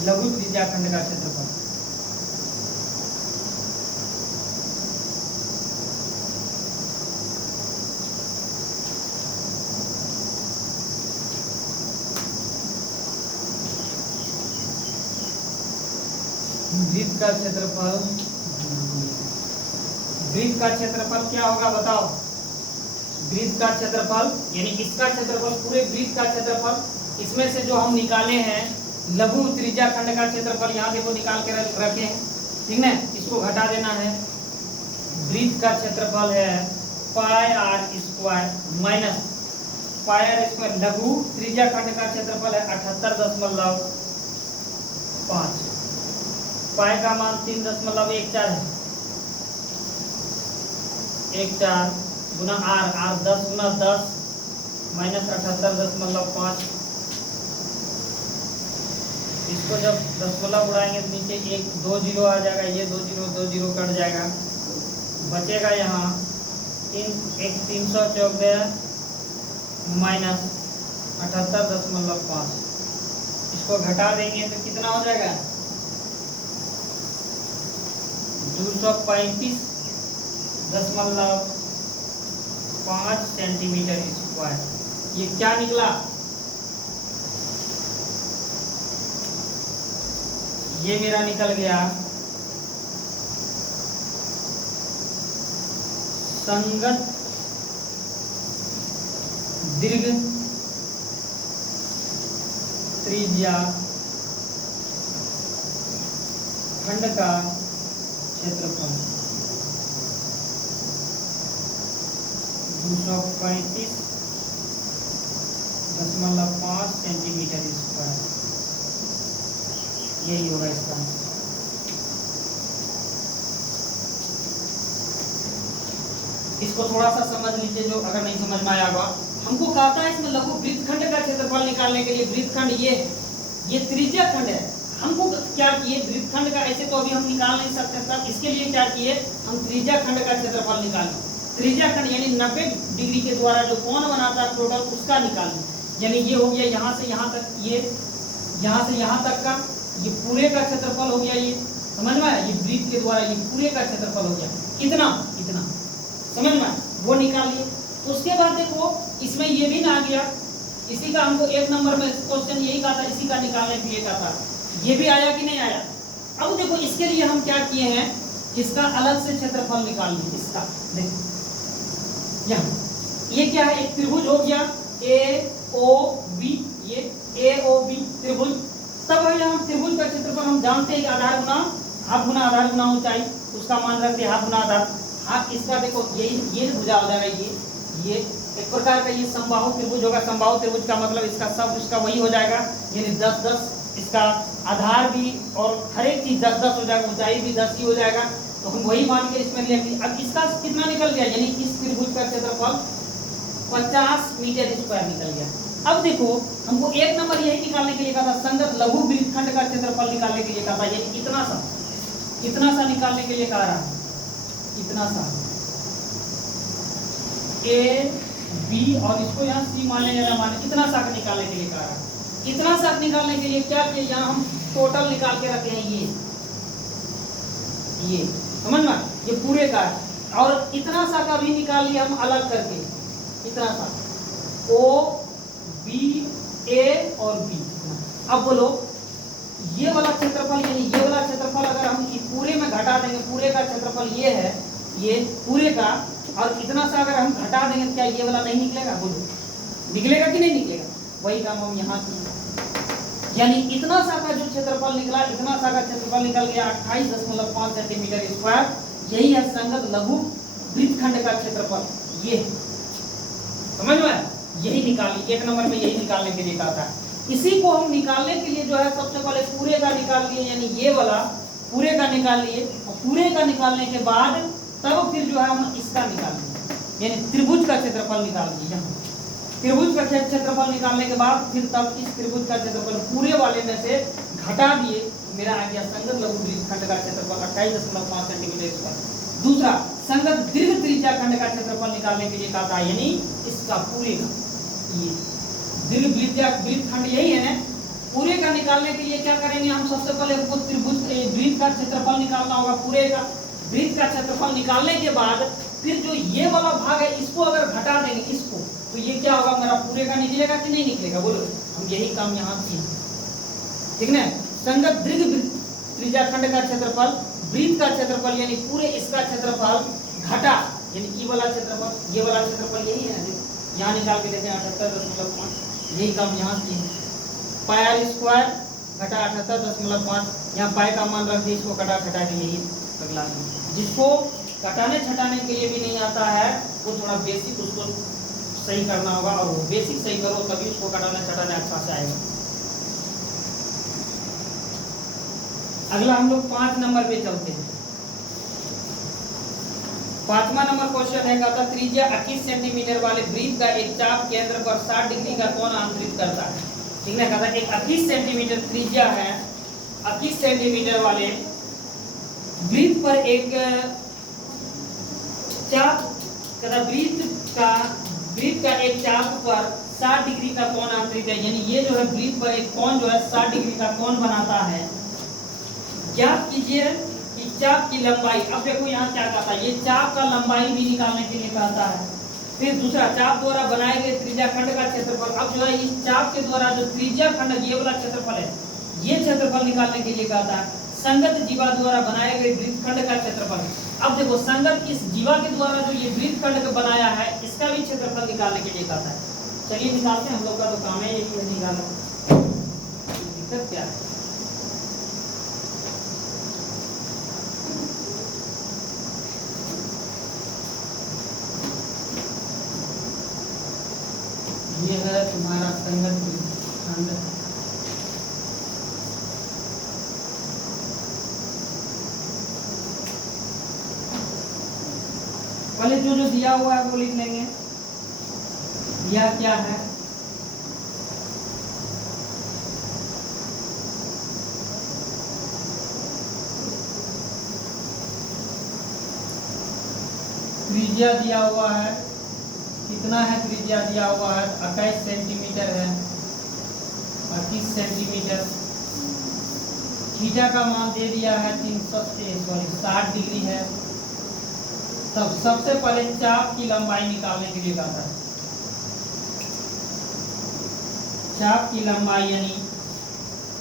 लघु त्रिज्याखंड का क्षेत्रफल। वृत्त का क्षेत्रफल, वृत्त का क्षेत्रफल क्या होगा बताओ? वृत्त का क्षेत्रफल यानी इसका क्षेत्रफल, पूरे वृत्त का क्षेत्रफल, इसमें से जो हम निकाले हैं लघु त्रिज्याखंड का क्षेत्रफल, यहाँ देखो निकाल के रखे हैं, ठीक है, इसको घटा देना है। वृत्त का क्षेत्रफल है pi r square minus pi r square, लघु त्रिज्याखंड का क्षेत्रफल है 78.5, पाई का मान 3.14 है, 14 गुना आर, आर 10 गुना 10 माइनस 78.5। इसको जब दशमलव उड़ाएंगे तो नीचे 1 2 0 आ जाएगा, ये 2 0 कट जाएगा, बचेगा यहाँ 314 माइनस 78.5। इसको घटा देंगे तो कितना हो जाएगा? 235.5 सेंटीमीटर स्क्वायर। ये क्या निकला? ये मेरा निकल गया संगत दीर्घ त्रिज्या खंड का क्षेत्रफल 235.5 सेंटीमीटर स्क्वायर। यही होगा इसका। इसको थोड़ा सा समझ लीजिए, जो अगर नहीं समझ में आया होगा। हमको कहा था इसमें लघु वृत्तखंड का क्षेत्रफल निकालने के लिए, वृत्तखंड ये त्रिज्याखंड है। हमको क्या किए, वृत्तखंड का ऐसे तो अभी हम निकाल नहीं सकते, तब इसके लिए क्या किए, हम त्रिज्याखंड का क्षेत्रफल निकालें। त्रिज्याखंड यानी 90 डिग्री के द्वारा जो कोण बनाता है टोटल, उसका निकालें। यानी ये हो गया यहाँ से यहाँ तक, ये यहाँ से यहाँ तक का, ये पूरे का क्षेत्रफल हो गया। ये समझ में आया? ये वृत्त के द्वारा ये पूरे का क्षेत्रफल हो गया। इतना समझ में, वो निकाल लिए। उसके बाद देखो इसमें ये भी ना आ गया, इसी का हमको 1 नंबर में क्वेश्चन यही कहा था, इसी का निकालने के लिए कहा था। ये भी आया कि नहीं आया? अब देखो इसके लिए हम क्या किए हैं, इसका अलग से क्षेत्रफल निकाल लिए। इसका देखो यहाँ ये क्या है, एक त्रिभुज हो गया AOB, ये AOB त्रिभुज। तब हम त्रिभुज का क्षेत्रफल हम जानते हैं, आधार गुना हाफ गुना आधार गुना ऊंचाई, उसका मान रखते हैं हाफ गुना आधार। हाफ इसका देखो ये भुजा हो जाएगा, ये एक प्रकार का ये समबाहु त्रिभुज होगा। समबाहु त्रिभुज का मतलब इसका सब उसका वही हो जाएगा, यानी 10-10 इसका आधार भी और हर एक चीज 10-10 हो जाएगा, ऊंचाई भी 10 ही हो जाएगा। तो हम वही मान के इसमें लेंगे। अब इसका कितना निकल गया, यानी इस त्रिभुज का क्षेत्रफल 50 मीटर स्क्वायर निकल गया। अब देखो हमको 1 नंबर यही निकालने के लिए कहा था, संगत लघु वृत्तखंड का क्षेत्रफल निकालने के लिए कहा था, यानी इतना सा निकालने के लिए कहा रहा, इतना सा A B और इसको यहाँ C मान लेंगे, इतना सा निकालने के लिए कहा रहा। इतना सा निकालने के लिए क्या किया, यहाँ हम टोटल निकाल के रखे हैं, ये समझ में, ये पूरे का है। और इतना सा का भी निकाल लिया हम अलग करके, इतना सा O B A और B। अब बोलो ये वाला क्षेत्रफल, यानी ये वाला क्षेत्रफल अगर हम पूरे में घटा देंगे, पूरे का क्षेत्रफल ये है, ये पूरे का, और इतना सा अगर हम घटा देंगे तो क्या ये वाला नहीं निकलेगा? बोलो निकलेगा कि नहीं निकलेगा? वही काम हम यहाँ किए, यानी इतना सा का जो क्षेत्रफल निकला, इतना सा का क्षेत्रफल निकल गया 28.5 सेंटीमीटर स्क्वायर। यही है संगत लघु वृत्तखंड का क्षेत्रफल। ये समझ में, यही निकाली 1 नंबर में, यही निकालने के लिए कहा था। इसी को हम निकालने के लिए जो है सबसे पहले पूरे का निकाल लिए, यानी ये वाला पूरे का निकाल लिए, और पूरे का निकालने के बाद तब फिर जो है हम इसका निकाल लिए, यानी त्रिभुज का क्षेत्रफल निकाल लिए। यहाँ त्रिभुज का क्षेत्रफल निकालने के बाद फिर तब इस त्रिभुज का क्षेत्रफल पूरे वाले में से घटा दिए, मेरा आ गया संगत लघु वृत्त खंड का क्षेत्रफल 28.5 सेंटीमीटर स्क्वायर। दूसरा, संगत दीर्घ त्रिज्या खंड का क्षेत्रफल निकालने के लिए कहता है, यानी इसका पूरे का, ये दीर्घ वृत्त खंड यही है ना, पूरे का निकालने के लिए क्या करेंगे हम, सबसे पहले त्रिभुज वृत्त का क्षेत्रफल निकालना होगा, पूरे का वृत्त का क्षेत्रफल निकालने के बाद फिर जो ये वाला भाग है इसको अगर घटा देंगे इसको, तो ये क्या होगा, मेरा पूरे का निकलेगा कि नहीं निकलेगा, बोलो। हम यही काम यहाँ किए, ठीक है। संगत दीर्घ त्रिज्या खंड का क्षेत्रफल वृत्त का क्षेत्रफल यानी पूरे इसका क्षेत्रफल घटा, यानी ये वाला क्षेत्रफल, ये वाला क्षेत्रफल यही है, यहाँ निकाल के देखें 78.5, यही काम यहाँ किए। पाई आर स्क्वायर घटा 78.5, यहाँ पाई का मान रख दिए, इसको घटा घटा के यही अगला। जिसको घटाने छटाने के लिए भी नहीं आता है वो थोड़ा बेसिक उसको सही करना होगा, और वो बेसिक सही करो तभी उसको घटाने छटाने अच्छा से आएगा। अगला हम लोग 5 नंबर पे चलते हैं। 5वां नंबर क्वेश्चन है, कहता त्रिज्या 21 सेंटीमीटर वाले वृत्त का एक चाप केंद्र पर 60 डिग्री का कोण आंतरित करता है, ठीक है। कहता एक 21 सेंटीमीटर त्रिज्या है, 21 सेंटीमीटर वाले वृत्त पर एक चाप, कहता वृत्त का एक चाप पर 60 डिग्री का कोण आंतरित है, यानी ये जो है वृत्त पर एक कोण जो है 60 डिग्री का कोण बनाता है। ज्ञात कीजिए कि चाप की लंबाई, अब देखो यहाँ क्या कहता है, ये चाप का लंबाई भी निकालने के लिए कहता है। फिर दूसरा, चाप द्वारा बनाए गए त्रिज्या खंड का क्षेत्रफल, अब जो है इस चाप के द्वारा जो त्रिज्या खंड ये वाला क्षेत्रफल है, ये क्षेत्रफल निकालने के लिए कहता है। संगत जीवा द्वारा बनाए गए वृत्त खंड का क्षेत्रफल, अब देखो संगत इस जीवा के द्वारा जो ये वृत्त खंड बनाया है इसका भी क्षेत्रफल निकालने के लिए कहता है। चलिए निकालते हैं, हम लोग का तो काम है यही है निकालना, दिक्कत क्या है। ये है तुम्हारा संगत खंड, पहले जो जो दिया हुआ है वो लिख लेंगे। दिया क्या है, त्रिज्या दिया हुआ है, कितना है त्रिज्या दिया हुआ है, 21 सेंटीमीटर है, 21 सेंटीमीटर। थीटा का मान दे दिया है 60 डिग्री है। तब सबसे पहले चाप की लंबाई निकालने के लिए कहता है, चाप की लंबाई यानी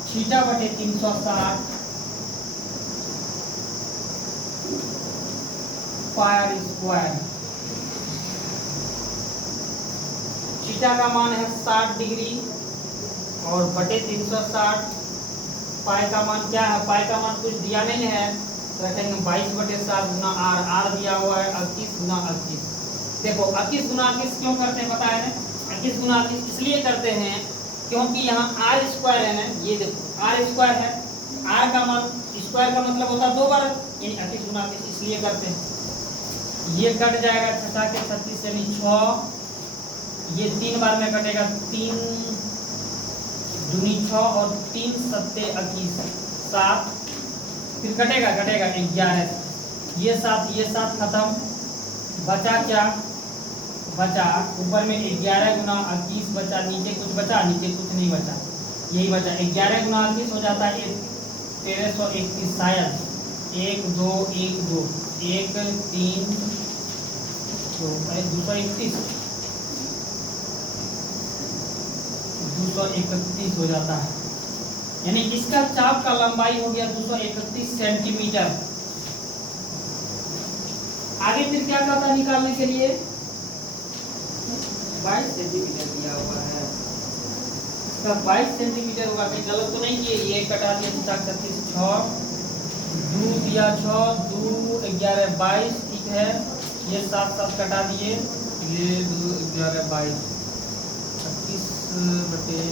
थीटा बटे 360 पाई आर स्क्वायर। थीटा का मान है 60 डिग्री और बटे 360, पाई का मान क्या है, पाई का मान कुछ दिया नहीं है, रखेंगे 22/7 गुना आर, आर दिया हुआ है 21 गुना 21। देखो 21 गुना 21 क्यों करते हैं पता है ना, 21 गुना 21 इसलिए करते हैं क्योंकि यहाँ आर स्क्वायर है ना, ये देखो आर स्क्वायर है, आर का मान स्क्वायर का मतलब होता है 2 बार, यानी 21 गुना 21 इसलिए करते हैं। ये कट जाएगा 6 के 36 यानी 6, ये 3 बार में कटेगा, 3 दूनी 6 और 3 सत्ते 21 7, फिर कटेगा 11, ये 7 खत्म, बचा क्या, बचा ऊपर में 11 गुना 21 बचा, नीचे कुछ बचा, नीचे कुछ नहीं बचा, यही बचा 11 गुना 21 हो जाता है 1331 शायद, 1 2 1 2 1 3 231 231 हो जाता है, यानी इसका चाप का लंबाई हो गया 231 सेंटीमीटर। आगे फिर क्या कहता है निकालने के लिए, 22 सेंटीमीटर दिया हुआ है, इसका 22 सेंटीमीटर होगा, कहीं गलत तो नहीं किए, ये कटा दिया 36 6 2 दिया 6 2 11 22, ठीक है, ये 7 कटा दिए, ये 2 11 22 25 बटे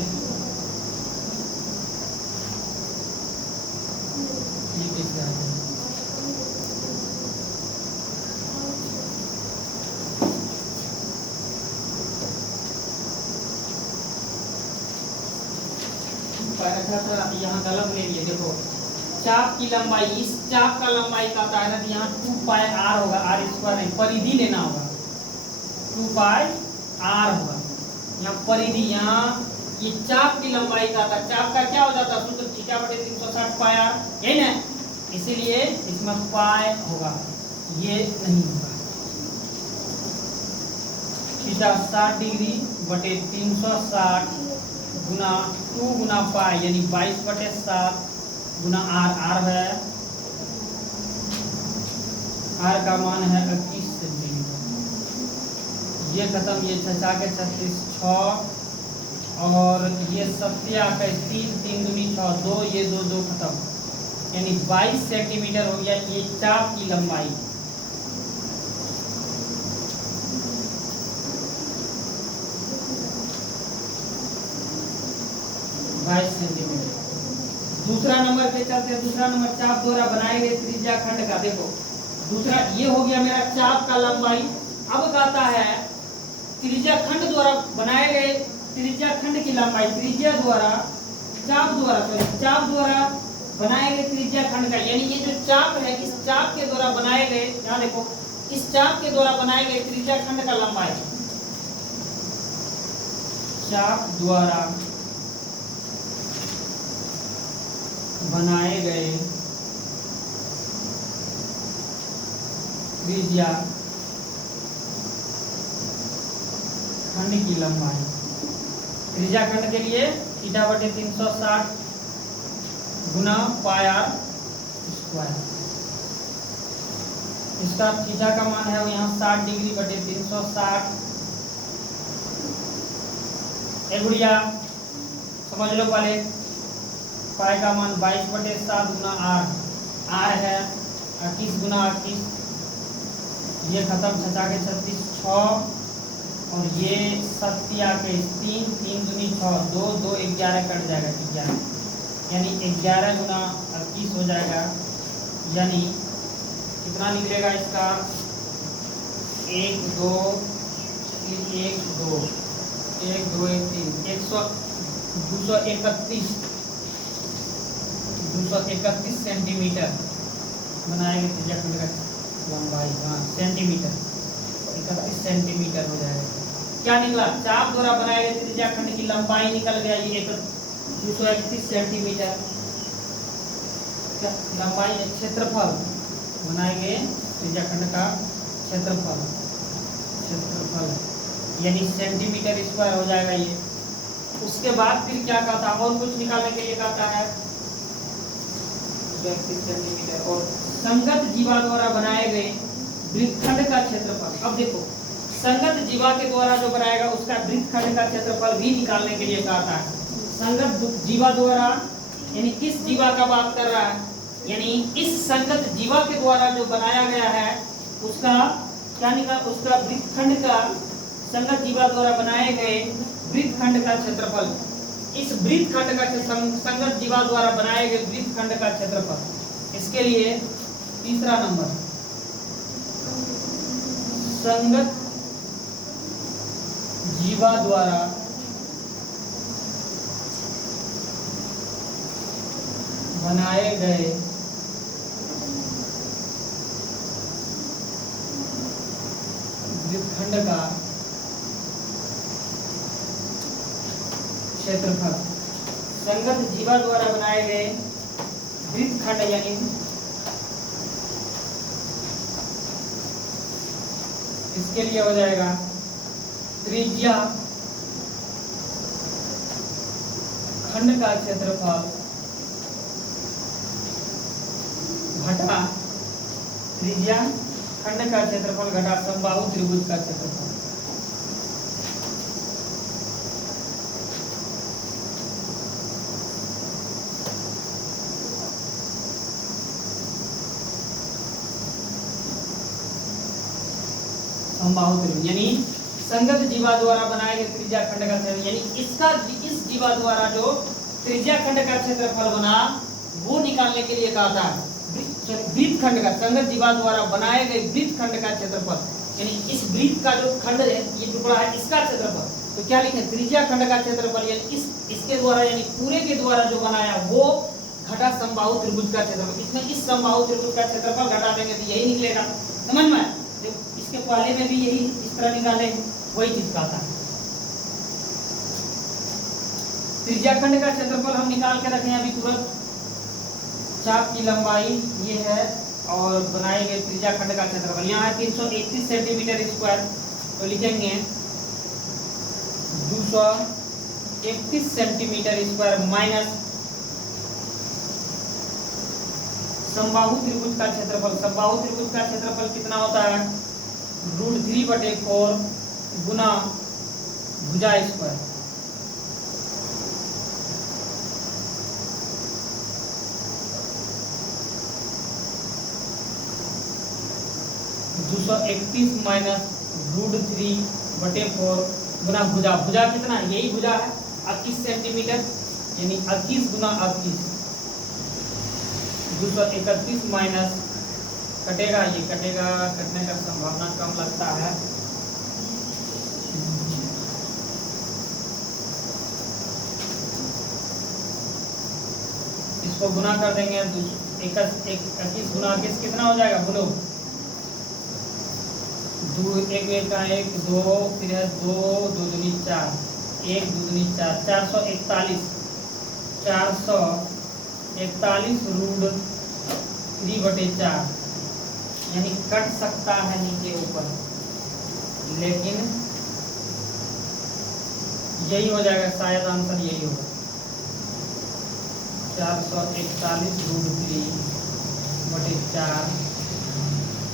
ये कैसे आ गया, अच्छा यहाँ गलत ले लिए, देखो चाप की लंबाई, इस चाप का लंबाई का आता है ना, यहाँ 2 पाई आर होगा, आर स्क्वायर नहीं, परिधि लेना होगा, 2 पाई आर होगा यहाँ परिधि। यहाँ ये चाप की लंबाई का था, चाप का क्या हो जाता है सूत्र थीटा बटे 360 पाई आर, है ना, इसीलिए इसमें पाई होगा, ये नहीं होगा। थीटा 60 डिग्री बटे 360 गुना 2 गुना पाई यानी 22 बटे 7 गुना आर, आर है, आर का मान है 21 सेंटीमीटर। ये खत्म, ये 6 के 36 6 और ये 7 का 3 3 दूनी 6 2, ये 2 2 खत्म, यानी 22 सेंटीमीटर हो गया ये चाप की लंबाई। सेंटीमीटर। दूसरा नंबर पे चलते हैं। दूसरा नंबर चाप द्वारा बनाए गए त्रिज्या खंड का, देखो दूसरा ये हो गया मेरा चाप का लंबाई। अब कहता है त्रिज्या खंड द्वारा बनाए गए त्रिज्या खंड की लंबाई, त्रिज्या द्वारा चाप द्वारा बनाए गए त्रिज्या खंड का, यानी ये जो चाप है इस चाप के द्वारा बनाए गए, यहाँ देखो इस चाप के द्वारा बनाए गए त्रिज्या खंड का लंबाई, चाप द्वारा बनाए गए त्रिज्या खंड की लंबाई, त्रिज्या खंड के लिए थीटा बटे 360 गुना पाई आर स्क्वायर। इसका थीटा का मान है यहाँ 60 डिग्री बटे 360। गुड़िया समझ लो पहले, पाई का मान 22 बटे 7 गुना आर, आर है 21 गुना 21, ये खत्म 6 के 36 6 और ये 7 के 3 3 दूनी 6 2 2 11 कट जाएगा 11, यानी 11 गुना 21 हो जाएगा, यानी कितना निकलेगा इसका 1 2 1 2 1 2 1 3 231 सेंटीमीटर बनाएंगे त्रिज्या खंड का लंबाई, हाँ सेंटीमीटर 31 सेंटीमीटर हो जाएगा। क्या निकला, चाप द्वारा बनाए गए त्रिज्या खंड की लंबाई निकल गया ये 231 सेंटीमीटर। लंबाई क्षेत्रफल बनाए गए त्रिज्या खंड का क्षेत्रफल यानी सेंटीमीटर स्क्वायर हो जाएगा ये। उसके बाद फिर क्या कहता है, और कुछ निकालने के लिए कहता है 31 सेंटीमीटर और संगत जीवा द्वारा बनाए गए वृत्तखंड का क्षेत्रफल। अब देखो संगत जीवा के द्वारा जो बनाएगा उसका वृत्तखंड का क्षेत्रफल भी निकालने के लिए कहता है। संगत जीवा द्वारा यानी किस जीवा का बात कर रहा है, यानी इस संगत जीवा के द्वारा जो बनाया गया है उसका क्या निकाल, उसका वृत्तखंड का, संगत जीवा द्वारा बनाए गए वृत्तखंड का क्षेत्रफल, इस वृत्तखंड का संगत जीवा द्वारा बनाए गए वृत्तखंड का क्षेत्रफल। इसके लिए तीसरा नंबर संगत जीवा द्वारा बनाए गए वृत्तखंड का क्षेत्रफल। संगत जीवा द्वारा बनाए गए वृत्तखंड यानी इसके लिए हो जाएगा त्रिज्या खंड का क्षेत्रफल घटा त्रिज्या खंड का क्षेत्रफल घटा समबाहु त्रिभुज का क्षेत्रफल। समबाहु त्रिभुज यानी संगत जीवा द्वारा बनाए गए त्रिज्या खंड का क्षेत्रफल, यानी इसका इस जीवा द्वारा जो त्रिज्या खंड का क्षेत्रफल बना वो निकालने के लिए कहा था वृत्तखंड का, संगत जीवा द्वारा बनाए गए वृत्तखंड का क्षेत्रफल, यानी इस वृत्त का जो खंड है ये टुकड़ा है इसका क्षेत्रफल। तो क्या लिखे, त्रिज्या खंड का क्षेत्रफल यानी इसके द्वारा यानी पूरे के द्वारा जो बनाया वो घटा समबाहु त्रिभुज का क्षेत्रफल। इसमें इस समबाहु त्रिभुज का क्षेत्रफल घटा देंगे तो यही निकलेगा, समझ में? तो इसके पहले में भी यही इस तरह निकाले, वही चीज का था। त्रिज्याखंड का क्षेत्रफल हम निकाल के रखे हैं अभी तुरंत। चाप की लंबाई ये है और बनाए गए त्रिज्याखंड का क्षेत्रफल यहाँ है 331 सेंटीमीटर स्क्वायर, तो लिखेंगे 231 सेंटीमीटर स्क्वायर माइनस समबाहु त्रिभुज का क्षेत्रफल। समबाहु त्रिभुज का क्षेत्रफल कितना होता है? √3/4 गुना भुजा स्क्वायर। -231 √3/4 गुना भुजा। भुजा कितना? यही भुजा है 21 सेंटीमीटर, यानी 21 गुना 21, 231 माइनस कटेगा, ये कटेगा, कटने का संभावना कम लगता है। इसको गुना कर देंगे, 21 गुना 21 कितना हो जाएगा बोलो? 2 1 1 का 1 2, फिर है 2 2 दूनी 4, 1 2 दूनी 4, 441 √3/4, यानी कट सकता है नीचे ऊपर, लेकिन यही हो जाएगा, शायद आंसर यही होगा। 441 √3/4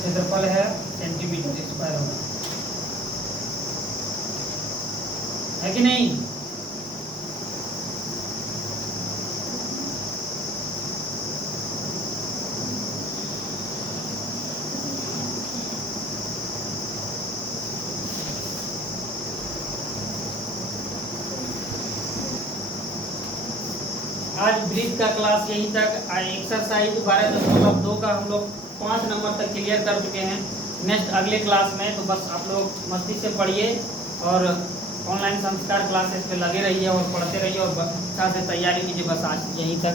क्षेत्रफल है, सेंटीमीटर स्क्वायर होगा, है कि नहीं? आज ब्रीथ का क्लास यहीं तक। एक्सरसाइज 12.2 का हम लोग 5 नंबर तक क्लियर कर चुके हैं। नेक्स्ट अगले क्लास में तो बस आप लोग मस्ती से पढ़िए और ऑनलाइन संस्कार क्लासेस पे लगे रहिए और पढ़ते रहिए और अच्छा से तैयारी कीजिए। बस आज यहीं तक।